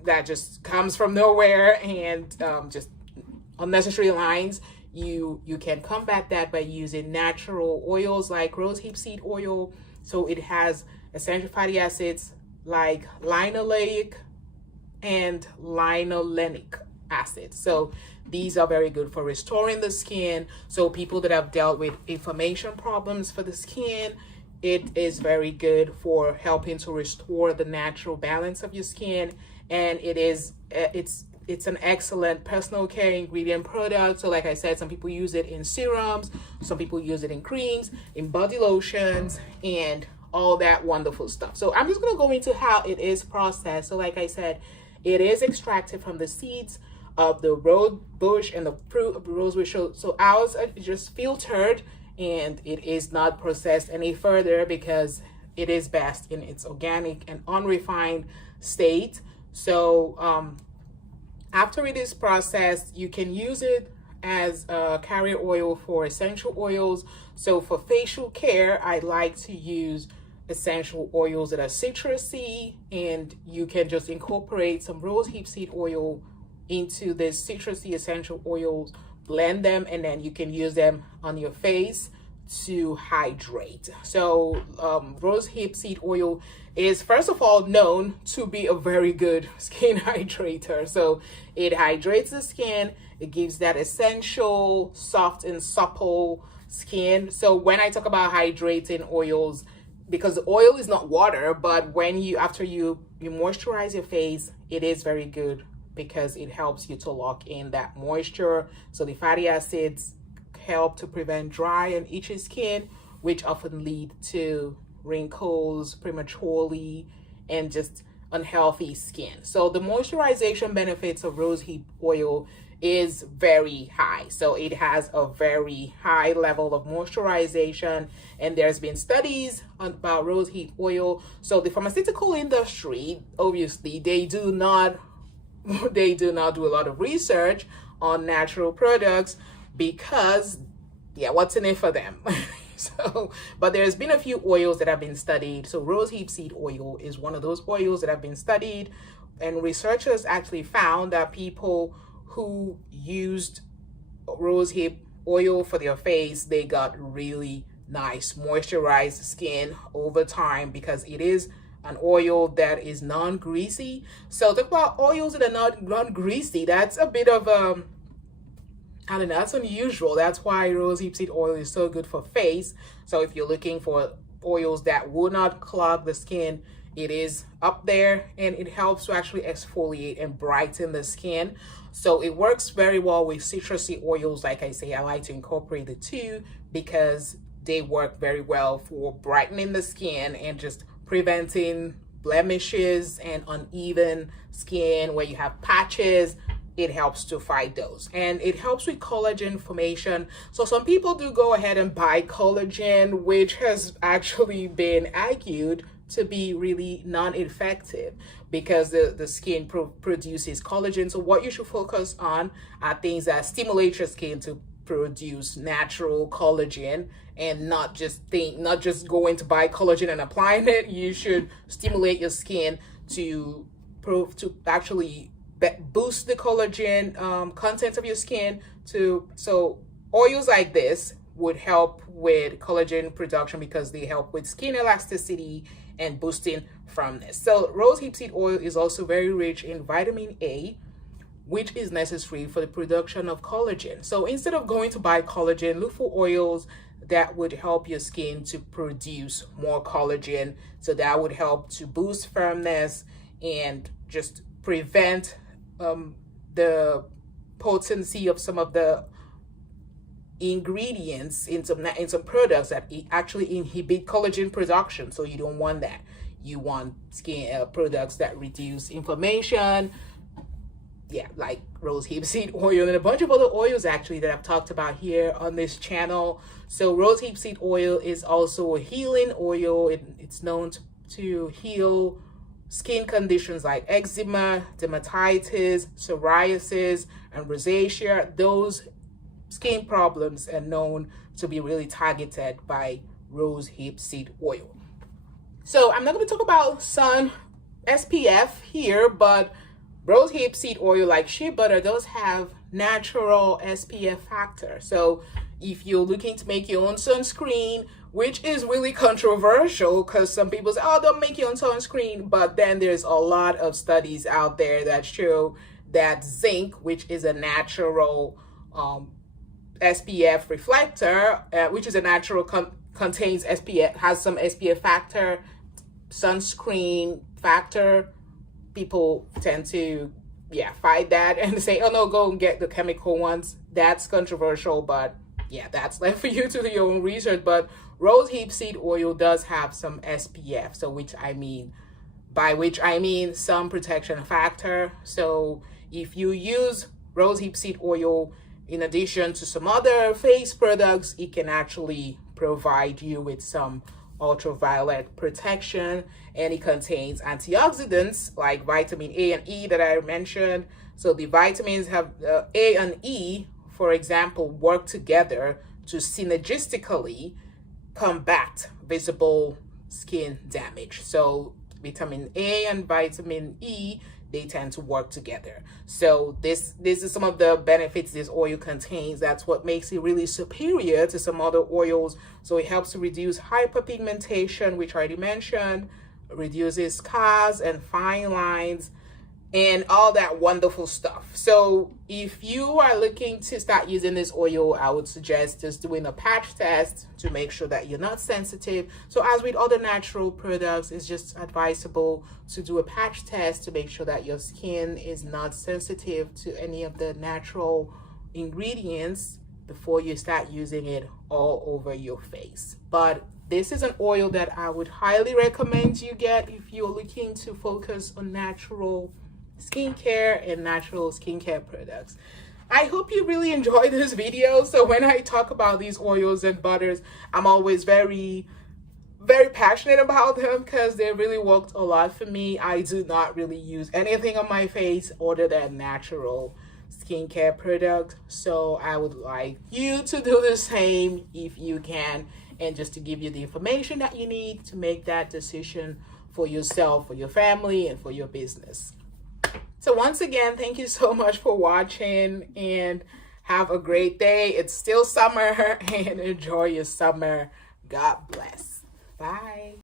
that just comes from nowhere and just unnecessary lines. You can combat that by using natural oils like rosehip seed oil. So it has essential fatty acids like linoleic and linolenic acid. So these are very good for restoring the skin. So people that have dealt with inflammation problems for the skin, it is very good for helping to restore the natural balance of your skin. And it's an excellent personal care ingredient product. So like I said, some people use it in serums, some people use it in creams, in body lotions, and all that wonderful stuff. So I'm just going to go into how it is processed. So like I said, it is extracted from the seeds of the rose bush and the fruit of the rose bush. So ours are just filtered, and it is not processed any further because it is best in its organic and unrefined state. So after it is processed, you can use it as a carrier oil for essential oils. So for facial care, I like to use essential oils that are citrusy, and you can just incorporate some rosehip seed oil into this citrusy essential oils, blend them, and then you can use them on your face to hydrate. So rosehip seed oil is first of all known to be a very good skin hydrator. So it hydrates the skin, it gives that essential soft and supple skin. So when I talk about hydrating oils, because oil is not water, but when after you moisturize your face, it is very good because it helps you to lock in that moisture. So the fatty acids help to prevent dry and itchy skin, which often lead to wrinkles prematurely and just unhealthy skin. So the moisturization benefits of rosehip oil is very high. So it has a very high level of moisturization, and there's been studies about rosehip oil. So the pharmaceutical industry, obviously, they do not do a lot of research on natural products because, yeah, what's in it for them? So, but there's been a few oils that have been studied. So rosehip seed oil is one of those oils that have been studied, and researchers actually found that people who used rosehip oil for their face, they got really nice moisturized skin over time because it is an oil that is non-greasy. So talk about oils that are not non-greasy. That's a bit of I don't know, that's unusual. That's why rosehip seed oil is so good for face. So if you're looking for oils that will not clog the skin, it is up there, and it helps to actually exfoliate and brighten the skin. So it works very well with citrusy oils. Like I say, I like to incorporate the two because they work very well for brightening the skin and just preventing blemishes and uneven skin where you have patches. It helps to fight those, and it helps with collagen formation. So some people do go ahead and buy collagen, which has actually been argued to be really non-effective because the skin produces collagen. So what you should focus on are things that stimulate your skin to produce natural collagen, and not just going to buy collagen and applying it. You should stimulate your skin to actually boost the collagen content of your skin. So oils like this would help with collagen production because they help with skin elasticity and boosting firmness. So rosehip seed oil is also very rich in vitamin A, which is necessary for the production of collagen. So instead of going to buy collagen, look for oils that would help your skin to produce more collagen. So that would help to boost firmness and just prevent the potency of some of the ingredients in some products that actually inhibit collagen production. So you don't want that. You want skin products that reduce inflammation, yeah, like rosehip seed oil and a bunch of other oils actually that I've talked about here on this channel. So rosehip seed oil is also a healing oil. It's known to heal skin conditions like eczema, dermatitis, psoriasis, and rosacea. Those skin problems are known to be really targeted by rosehip seed oil. So I'm not going to talk about sun SPF here, but rosehip seed oil, like shea butter, does have natural SPF factor. So if you're looking to make your own sunscreen, which is really controversial because some people say, oh, don't make your own sunscreen. But then there's a lot of studies out there that show that zinc, which is a natural SPF reflector, which is a natural contains SPF, has some SPF factor, sunscreen factor. People tend to fight that and say, oh no, go and get the chemical ones. That's controversial, but yeah, that's left for you to do your own research. But rosehip seed oil does have some SPF, so by which I mean some protection factor. So if you use rosehip seed oil in addition to some other face products, it can actually provide you with some ultraviolet protection, and it contains antioxidants like vitamin A and E that I mentioned. So the vitamins have A and E, for example, work together to synergistically combat visible skin damage. So vitamin A and vitamin E, they tend to work together. So this is some of the benefits this oil contains. That's what makes it really superior to some other oils. So it helps to reduce hyperpigmentation, which I already mentioned, reduces scars and fine lines, and all that wonderful stuff. So if you are looking to start using this oil, I would suggest just doing a patch test to make sure that you're not sensitive. So as with other natural products, it's just advisable to do a patch test to make sure that your skin is not sensitive to any of the natural ingredients before you start using it all over your face. But this is an oil that I would highly recommend you get if you're looking to focus on natural skincare and natural skincare products. I hope you really enjoyed this video. So when I talk about these oils and butters, I'm always very passionate about them because they really worked a lot for me. I do not really use anything on my face other than natural skincare product. So I would like you to do the same if you can, and just to give you the information that you need to make that decision for yourself, for your family, and for your business. So once again, thank you so much for watching, and have a great day. It's still summer, and enjoy your summer. God bless. Bye.